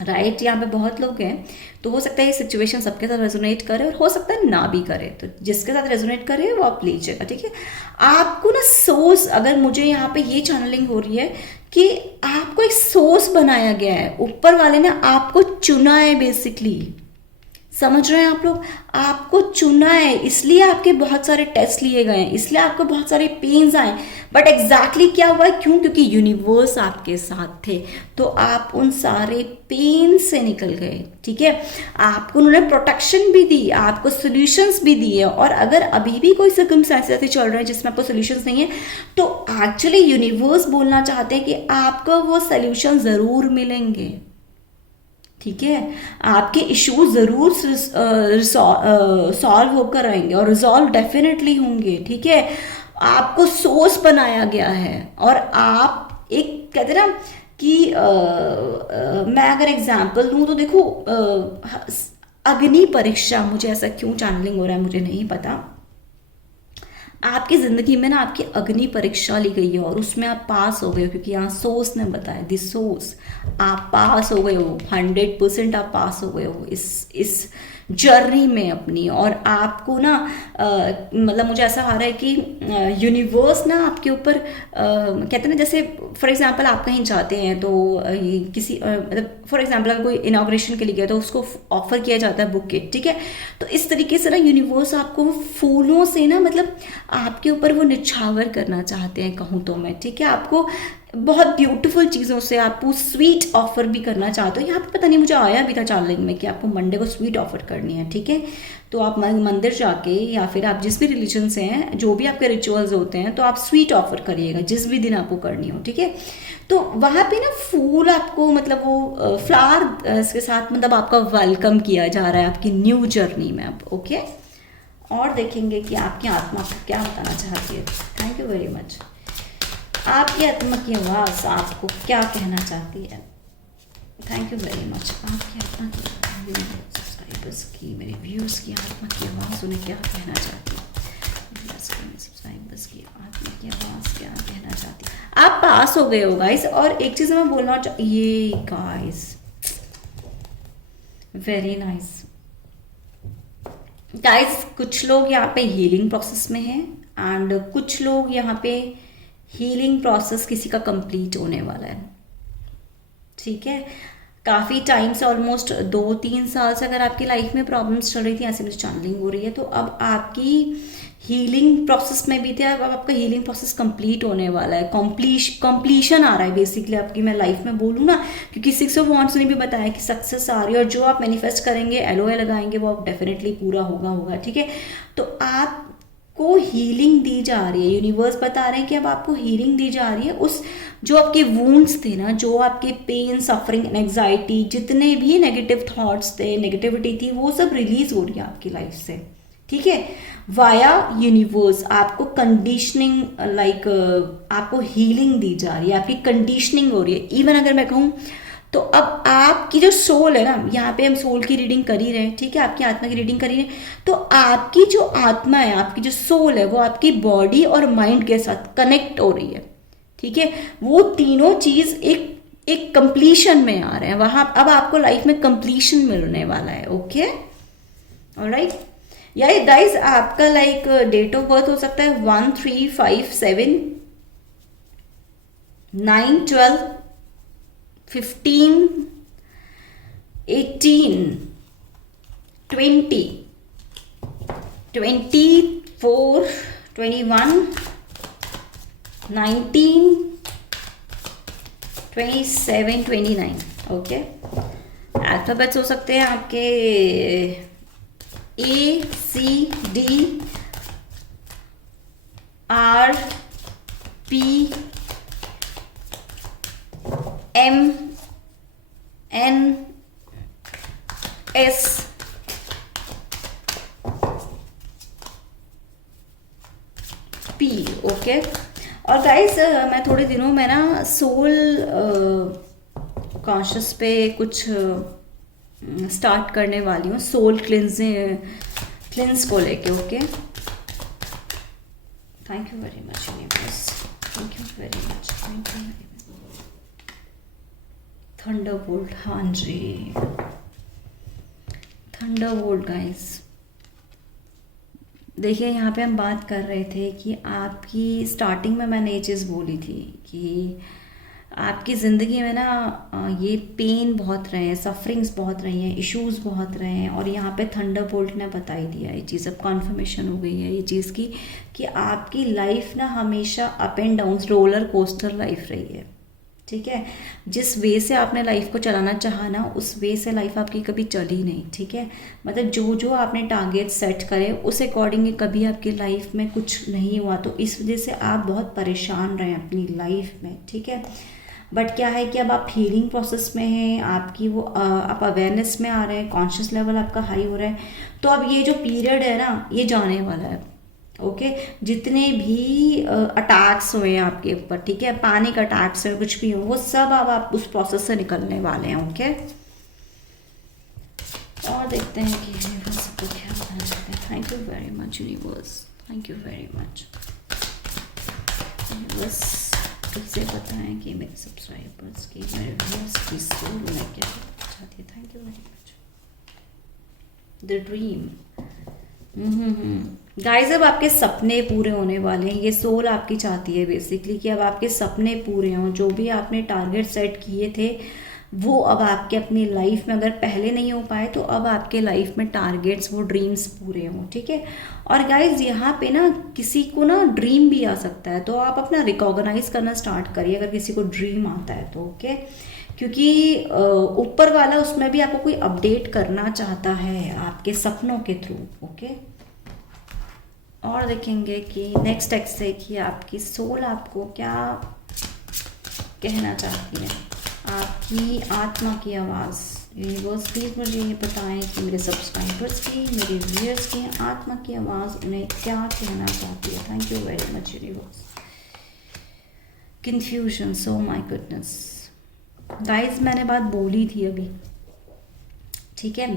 राइट, यहाँ पे बहुत लोग हैं, तो हो सकता है ये सिचुएशन सबके साथ रेजोनेट करे और हो सकता है ना भी करे। तो जिसके साथ रेजोनेट करे वो आप लीजिएगा, ठीक है। आपको ना सोर्स, अगर मुझे यहाँ पे ये चैनलिंग हो रही है कि आपको एक सोर्स बनाया गया है, ऊपर वाले ने आपको चुना है बेसिकली, समझ रहे हैं आप लोग। आपको चुना है, इसलिए आपके बहुत सारे टेस्ट लिए गए हैं, इसलिए आपको बहुत सारे पेन्स आए। बट एग्जैक्टली क्या हुआ है? क्यों? क्योंकि यूनिवर्स आपके साथ थे, तो आप उन सारे पेन से निकल गए, ठीक है। आपको उन्होंने प्रोटेक्शन भी दी, आपको सोल्यूशंस भी दिए। और अगर अभी भी कोई सर्कमस्टेंसेस ऐसे चल रहे हैं जिसमें आपको सोल्यूशंस नहीं है, तो एक्चुअली यूनिवर्स बोलना चाहते हैं कि आपको वो सोल्यूशन ज़रूर मिलेंगे, ठीक है। आपके इश्यूज ज़रूर सॉल्व होकर आएंगे और रिजॉल्व डेफिनेटली होंगे, ठीक है। आपको सोर्स बनाया गया है। और आप एक कहते हैं ना कि मैं अगर एग्जांपल दूं तो देखो, अग्नि परीक्षा, मुझे ऐसा क्यों चैनलिंग हो रहा है मुझे नहीं पता। आपकी ज़िंदगी में ना आपकी अग्नि परीक्षा ली गई है और उसमें आप पास हो गए हो, क्योंकि यहाँ सोर्स ने बताया, दिस सोर्स, आप पास हो गए हो, 100% आप पास हो गए हो इस जर्नी में अपनी। और आपको ना मतलब मुझे ऐसा आ रहा है कि यूनिवर्स ना आपके ऊपर कहते हैं ना, जैसे फॉर एग्जांपल आप कहीं जाते हैं तो किसी मतलब फॉर एग्जांपल अगर कोई इनॉग्रेशन के लिए गया तो उसको ऑफर किया जाता है बुके, ठीक है। तो इस तरीके से ना यूनिवर्स आपको फूलों से ना मतलब आपके ऊपर वो निछावर करना चाहते हैं, कहूँ तो मैं, ठीक है। आपको बहुत ब्यूटीफुल चीज़ों से आपको स्वीट ऑफर भी करना चाहते हो। यहाँ पे पता नहीं मुझे आया भी था चैनलिंग में कि आपको मंडे को स्वीट ऑफर करनी है, ठीक है। तो आप मंदिर जाके या फिर आप जिस भी रिलीजन से हैं, जो भी आपके रिचुअल्स होते हैं, तो आप स्वीट ऑफर करिएगा जिस भी दिन आपको करनी हो, ठीक है। तो वहाँ पे ना फूल आपको मतलब वो फ्लावर के साथ मतलब आपका वेलकम किया जा रहा है आपकी न्यू जर्नी में अब, ओके। और देखेंगे कि आपकी आत्मा को क्या बताना चाहती है। Thank you very much. आपकी आत्मा की आवाज़ आपको क्या कहना चाहती है। Thank you very much. आपकी आत्मा की, सब्सक्राइबर्स की, मेरे व्यूअर्स की आत्मा की आवाज़ उन्हें क्या कहना चाहती है। सब्सक्राइबर्स की आत्मा की आवाज़ क्या कहना चाहती है। आप पास हो गए हो गाइस। और एक चीज़ मैं बोलना ये गाइस, वेरी नाइस गाइस। कुछ लोग यहाँ पे हीलिंग प्रोसेस में हैं एंड कुछ लोग यहाँ पे हीलिंग प्रोसेस किसी का कंप्लीट होने वाला है, ठीक है। काफ़ी टाइम से, ऑलमोस्ट 2-3 साल से अगर आपकी लाइफ में प्रॉब्लम्स चल रही थी, ऐसे मुझे चैनलिंग हो रही है, तो अब आपकी हीलिंग प्रोसेस में भी थे, अब आपका हीलिंग प्रोसेस कंप्लीट होने वाला है, कंप्लीशन आ रहा है बेसिकली आपकी, मैं लाइफ में बोलूँ ना, क्योंकि 6 ऑफ वॉन्ड्स ने भी बताया कि सक्सेस आ रही है और जो आप मैनिफेस्ट करेंगे, एलओए लगाएंगे, वो आप डेफिनेटली पूरा होगा, ठीक है। तो आपको हीलिंग दी जा रही है, यूनिवर्स बता रहे हैं कि अब आपको हीलिंग दी जा रही है। उस जो आपके वूंड्स थे ना, जो आपके पेन, सफरिंग, एंग्जाइटी, जितने भी नेगेटिव थॉट्स थे, नेगेटिविटी थी, वो सब रिलीज हो रही है आपकी लाइफ से, ठीक है। वाया यूनिवर्स आपको कंडीशनिंग, आपको हीलिंग दी जा रही है, आपकी कंडीशनिंग हो रही है। इवन अगर मैं कहूँ तो अब आपकी जो सोल है ना, यहाँ पे हम सोल की रीडिंग कर ही रहे हैं, ठीक है, आपकी आत्मा की रीडिंग कर ही रहे हैं। तो आपकी जो आत्मा है, आपकी जो सोल है, वो आपकी बॉडी और माइंड के साथ कनेक्ट हो रही है, ठीक है। वो तीनों चीज एक कंप्लीशन में आ रहे हैं, वहां अब आपको लाइफ में कंप्लीशन मिलने वाला है, ओके, ऑलराइट। या गाइस आपका डेट ऑफ बर्थ हो सकता है 1, 3, 5, 7, 9, 12, 15, 18, 20, 24, 21, 19, 27, 29, ओके। अल्फाबेट्स हो सकते हैं आपके ACD RP MNS P, okay. और गाइस मैं थोड़े दिनों में ना सोल कॉन्शियस पे कुछ स्टार्ट करने वाली हूँ, सोल क्लिंस को लेके, okay. Thank you very much universe, thank you very much, thank you very much. Thunderbolt, हाँ जी, थंडरबोल्ट गाइस। देखिए यहाँ पे हम बात कर रहे थे कि आपकी स्टार्टिंग में मैंने ये चीज़ बोली थी कि आपकी ज़िंदगी में ना ये पेन बहुत रहे हैं, सफरिंग्स बहुत रही हैं, इश्यूज बहुत रहे हैं। और यहाँ पे थंडरबोल्ट ने बता ही दिया ये चीज़, अब कॉन्फर्मेशन हो गई है ये चीज़ की कि आपकी लाइफ ना हमेशा up and down, roller coaster life रही है, ठीक है। जिस वे से आपने लाइफ को चलाना चाहा ना, उस वे से लाइफ आपकी कभी चली नहीं, ठीक है। मतलब जो जो आपने टारगेट सेट करे उस अकॉर्डिंग कभी आपकी लाइफ में कुछ नहीं हुआ, तो इस वजह से आप बहुत परेशान रहे अपनी लाइफ में, ठीक है। बट क्या है कि अब आप हीलिंग प्रोसेस में हैं, आपकी वो आप अवेयरनेस में आ रहे हैं, कॉन्शियस लेवल आपका हाई हो रहा है। तो अब ये जो पीरियड है ना, ये जाने वाला है, ओके। जितने भी अटैक्स हुए हैं आपके ऊपर, ठीक है, पैनिक अटैक्स हुए, कुछ भी हो, वो सब अब आप उस प्रोसेस से निकलने वाले हैं, ओके। और देखते हैं कि सबको क्या बताना चाहते हैं। Thank you very much universe, thank you very much. बस से बताएं कि मेरे सब्सक्राइबर्स की, मेरे व्यूअर्स की सोल में क्या चाहती है। Thank you very much. The dream, guys अब आपके सपने पूरे होने वाले हैं। ये सोल आपकी चाहती है बेसिकली कि अब आपके सपने पूरे हों, जो भी आपने टारगेट सेट किए थे वो अब आपके अपनी लाइफ में, अगर पहले नहीं हो पाए तो अब आपके लाइफ में टारगेट्स, वो ड्रीम्स पूरे हों, ठीक है। और गाइज यहाँ पे ना किसी को ना ड्रीम भी आ सकता है, तो आप अपना रिकॉग्नाइज करना स्टार्ट करिए अगर किसी को ड्रीम आता है तो, ओके। क्योंकि ऊपर वाला उसमें भी आपको कोई अपडेट करना चाहता है आपके सपनों के थ्रू, ओके। और देखेंगे कि नेक्स्ट टेक्स्ट से कि आपकी सोल आपको क्या कहना चाहती है, आपकी आत्मा की आवाज़। यूनिवर्स प्लीज़ मुझे ये बताएं कि मेरे सब्सक्राइबर्स की, मेरे व्यूअर्स की आत्मा की आवाज़ उन्हें क्या कहना चाहती है। Thank you very much universe. Confusion, so my goodness guys, मैंने बात बोली थी अभी, ठीक है।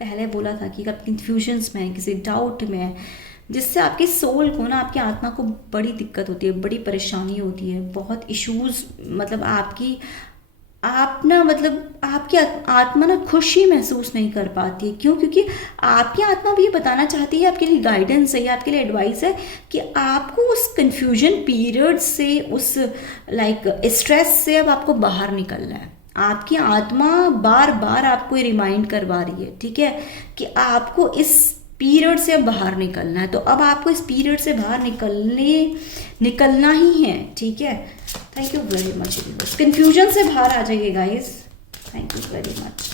पहले बोला था कि आप कन्फ्यूजन्स में हैं, किसी डाउट में है, जिससे आपकी सोल को ना, आपकी आत्मा को बड़ी दिक्कत होती है, बड़ी परेशानी होती है, बहुत इश्यूज। मतलब आप ना, मतलब आपकी आत्मा ना खुशी महसूस नहीं कर पाती है। क्यों? क्योंकि आपकी आत्मा भी ये बताना चाहती है, आपके लिए गाइडेंस है, आपके लिए एडवाइस है कि आपको उस कंफ्यूजन पीरियड से, उस स्ट्रेस से अब आपको बाहर निकलना है। आपकी आत्मा बार बार आपको ये रिमाइंड करवा रही है, ठीक है, कि आपको इस पीरियड से अब बाहर निकलना है, तो अब आपको इस पीरियड से बाहर निकलना ही है, ठीक है। Thank you very much universe, confusion से बाहर आ जाइए guys, thank you very much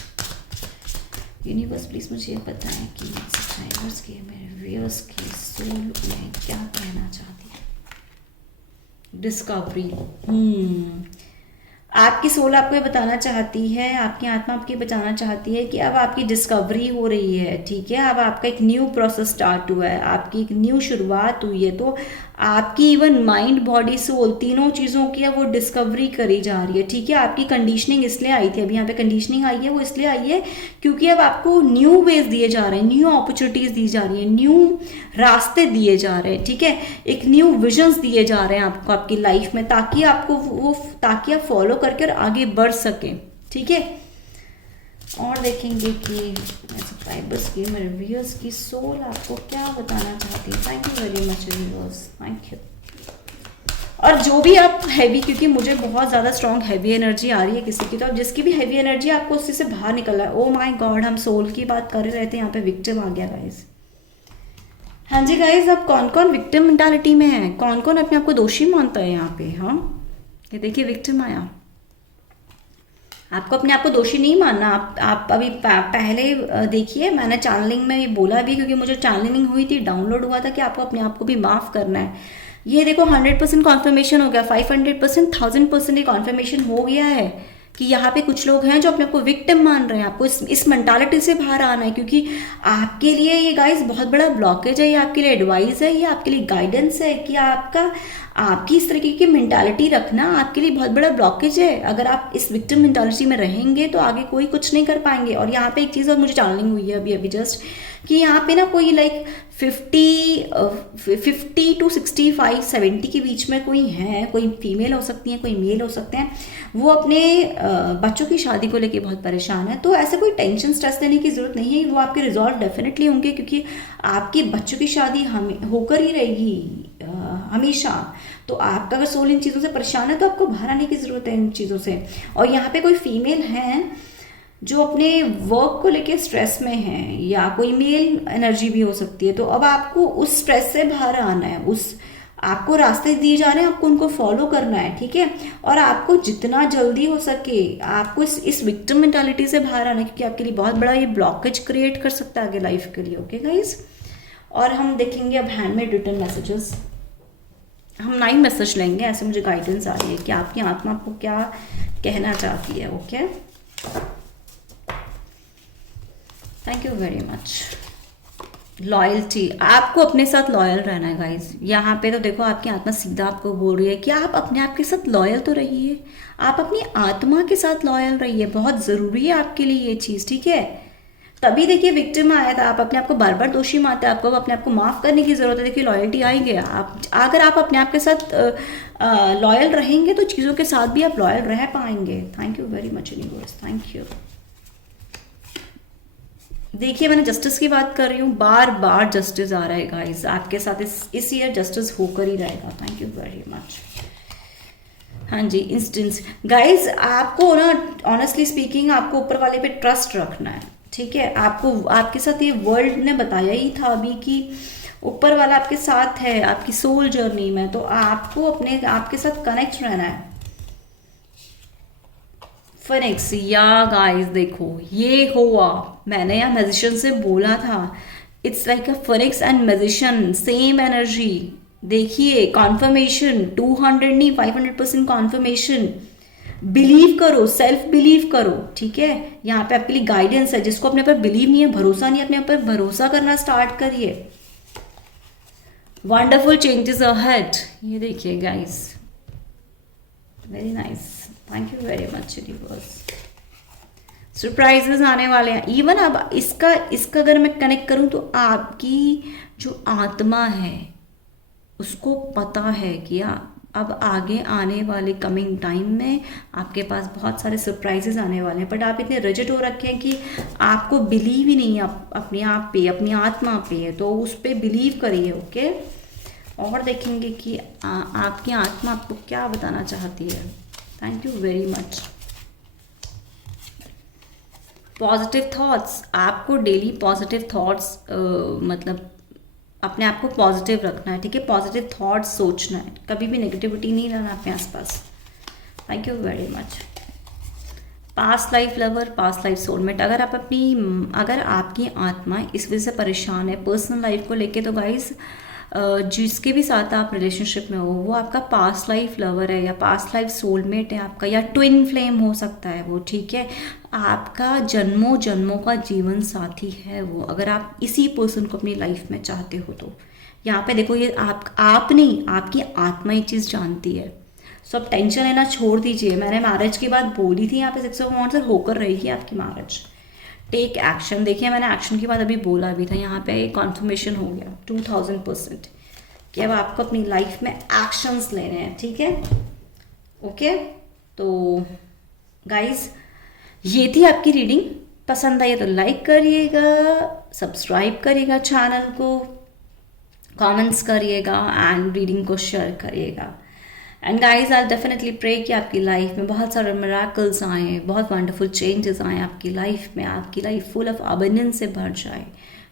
universe. Please मुझे ये बताएं कि सब्सक्राइबर्स के, मेरे व्यूअर्स की सोल में क्या कहना चाहती है। डिस्कवरी, आपकी सोल आपको ये बताना चाहती है, आपकी आत्मा आपकी बताना चाहती है कि अब आपकी डिस्कवरी हो रही है, ठीक है। अब आपका एक न्यू प्रोसेस स्टार्ट हुआ है, आपकी एक न्यू शुरुआत हुई है, तो आपकी इवन माइंड बॉडी सोल तीनों चीज़ों की अब वो डिस्कवरी करी जा रही है, ठीक है। आपकी कंडीशनिंग इसलिए आई थी, अभी यहाँ पे कंडीशनिंग आई है, वो इसलिए आई है क्योंकि अब आपको न्यू वेज दिए जा रहे हैं, न्यू अपॉर्चुनिटीज़ दी जा रही है, न्यू रास्ते दिए जा रहे हैं, ठीक है। एक न्यू विजन्स दिए जा रहे हैं आपको आपकी लाइफ में, ताकि आप फॉलो करके और आगे बढ़ सकें, ठीक है। और देखेंगे कि सब्सक्राइबर्स की, मेरे व्यूअर्स की सोल आपको क्या बताना चाहती है। Thank you very much viewers, thank you. और जो भी आप हैवी, क्योंकि मुझे बहुत ज़्यादा स्ट्रॉन्ग हैवी एनर्जी आ रही है किसी की, तो अब जिसकी भी हैवी एनर्जी आपको उसी से बाहर निकलना है। ओ माय गॉड, हम सोल की बात कर रहे थे, यहाँ पे विक्टिम आ गया गाइज। हाँ जी गाइज, अब कौन कौन विक्टिम मेंटालिटी में है, कौन कौन अपने आप को दोषी मानता है यहाँ पे। हाँ, ये देखिए विक्टिम आया। आपको अपने आप को दोषी नहीं मानना। आप अभी पहले देखिए, मैंने चैनलिंग में ये बोला भी, क्योंकि मुझे चैनलिंग हुई थी, डाउनलोड हुआ था कि आपको अपने आप को भी माफ़ करना है। ये देखो 100% कॉन्फर्मेशन हो गया, 500%, 1000% ये कॉन्फर्मेशन हो गया है कि यहाँ पे कुछ लोग हैं जो अपने आप को विक्टिम मान रहे हैं। आपको इस मेंटालिटी से बाहर आना है, क्योंकि आपके लिए ये गाइस बहुत बड़ा ब्लॉकेज है, ये आपके लिए एडवाइस है, ये आपके लिए गाइडेंस है कि आपकी इस तरीके की मेंटालिटी रखना आपके लिए बहुत बड़ा ब्लॉकेज है। अगर आप इस विक्टिम मेंटालिटी में रहेंगे तो आगे कोई कुछ नहीं कर पाएंगे। और यहाँ पे एक चीज़ और मुझे चैनलिंग हुई है अभी जस्ट, कि यहाँ पे ना कोई लाइक 50 to 65, 70 के बीच में कोई है, कोई फीमेल हो सकती है, कोई मेल हो सकते हैं, वो अपने बच्चों की शादी को लेके बहुत परेशान है। तो ऐसे कोई टेंशन स्ट्रेस लेने की ज़रूरत नहीं है, वो आपके रिजॉल्व डेफिनेटली होंगे, क्योंकि आपके बच्चों की शादी होकर ही रहेगी हमेशा। तो आपका अगर सोल इन चीज़ों से परेशान है तो आपको बाहर आने की ज़रूरत है इन चीज़ों से। और यहाँ पे कोई फीमेल है जो अपने वर्क को लेके स्ट्रेस में है, या कोई मेल एनर्जी भी हो सकती है। तो अब आपको उस स्ट्रेस से बाहर आना है, आपको रास्ते दिए जा रहे हैं, आपको उनको फॉलो करना है, ठीक है। और आपको जितना जल्दी हो सके आपको इस विक्टिम मेंटालिटी से बाहर आना है, क्योंकि आपके लिए बहुत बड़ा ये ब्लॉकेज क्रिएट कर सकता है आगे लाइफ के लिए। ओके गाइज, और हम देखेंगे अब हैंडमेड रिटर्न मैसेजेस। हम 9 मैसेज लेंगे, ऐसे मुझे गाइडेंस आ रही है कि आपकी आत्मा आपको क्या कहना चाहती है। Okay, thank you very much. Loyalty, आपको अपने साथ लॉयल रहना है गाइज। यहाँ पे तो देखो आपकी आत्मा सीधा आपको बोल रही है कि आप अपने आप के साथ लॉयल तो रहिए, आप अपनी आत्मा के साथ लॉयल रहिए, बहुत ज़रूरी है आपके लिए ये चीज़, ठीक है। तभी देखिए विक्टिम आया था, आप अपने आप को बार बार दोषी मानते हैं, आपको अपने आप को माफ़ करने की ज़रूरत है। देखिए लॉयल्टी आई गया, अगर आप अपने आप के साथ लॉयल रहेंगे तो चीज़ों के साथ भी आप लॉयल रह पाएंगे। Thank you very much universe, thank you. देखिए मैंने जस्टिस की बात कर रही हूँ, बार बार जस्टिस आ रहा है गाइस आपके साथ, इस ईयर जस्टिस होकर ही रहेगा। Thank you very much. हाँ जी, इंस्टेंस गाइस, आपको ना ऑनेस्टली स्पीकिंग आपको ऊपर वाले पे ट्रस्ट रखना है, ठीक है। आपके साथ ये वर्ल्ड ने बताया ही था अभी कि ऊपर वाला आपके साथ है आपकी सोल जर्नी में, तो आपको आपके साथ कनेक्ट रहना है। फिनिक्स, या गाइस देखो ये हुआ, मैंने यहाँ मैजिशियन से बोला था, it's like a Phoenix and magician, same energy. देखिए कॉन्फर्मेशन 200 नहीं 500% कॉन्फर्मेशन। बिलीव करो, सेल्फ बिलीव करो, ठीक है। यहाँ पे आपके लिए गाइडेंस है। जिसको अपने पर बिलीव नहीं है, भरोसा नहीं है, अपने ऊपर भरोसा करना स्टार्ट करिए। वंडरफुल चेंजेस अहेड, ये देखिए guys, very nice, thank you very much universe. Surprises आने वाले हैं। इवन अब इसका अगर मैं कनेक्ट करूं तो आपकी जो आत्मा है उसको पता है कि अब आगे आने वाले कमिंग टाइम में आपके पास बहुत सारे सरप्राइजेस आने वाले हैं, बट आप इतने रिजिड हो रखे हैं कि आपको बिलीव ही नहीं है अपने आप पे, अपनी आत्मा पे, तो उस पर बिलीव करिए। ओके, और देखेंगे कि आपकी आत्मा आपको क्या बताना चाहती है। Thank you very much. Positive thoughts, आपको डेली पॉजिटिव थॉट्स मतलब अपने आप को पॉजिटिव रखना है, ठीक है। पॉजिटिव थॉट्स सोचना है, कभी भी नेगेटिविटी नहीं रहना अपने आसपास। Thank you very much. Past life lover, past life soulmate, अगर आपकी आत्मा इस वजह से परेशान है पर्सनल लाइफ को लेके, तो गाइस जिसके भी साथ आप रिलेशनशिप में हो वो आपका पास्ट लाइफ लवर है या पास्ट लाइफ सोलमेट है आपका, या ट्विन फ्लेम हो सकता है वो, ठीक है। आपका जन्मों जन्मों का जीवन साथी है वो, अगर आप इसी पर्सन को अपनी लाइफ में चाहते हो तो। यहाँ पे देखो, ये आप नहीं, आपकी आत्मा ये चीज़ जानती है। सो अब टेंशन लेना छोड़ दीजिए। मैंने मैरिज की बात बोली थी, यहाँ पे 6 ऑफ वांड्स से होकर रहेगी आपकी मैरिज। टेक एक्शन, देखिए मैंने एक्शन की बात अभी बोला भी था, यहाँ पे कॉन्फर्मेशन हो गया 2000% कि अब आपको अपनी लाइफ में एक्शंस लेने हैं, ठीक है। ओके, तो गाइस ये थी आपकी रीडिंग। पसंद आई तो लाइक करिएगा, सब्सक्राइब करिएगा चैनल को, कमेंट्स करिएगा एंड रीडिंग को शेयर करिएगा। And guys I definitely pray कि आपकी लाइफ में बहुत सारे मिराकल्स आएँ, बहुत वंडरफुल चेंजेस आएँ आपकी लाइफ में, आपकी लाइफ फुल ऑफ अबंडेंस से भर जाए।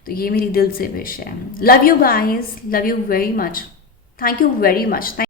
तो ये मेरी दिल से विश है। Love you guys, love you very much, thank you very much.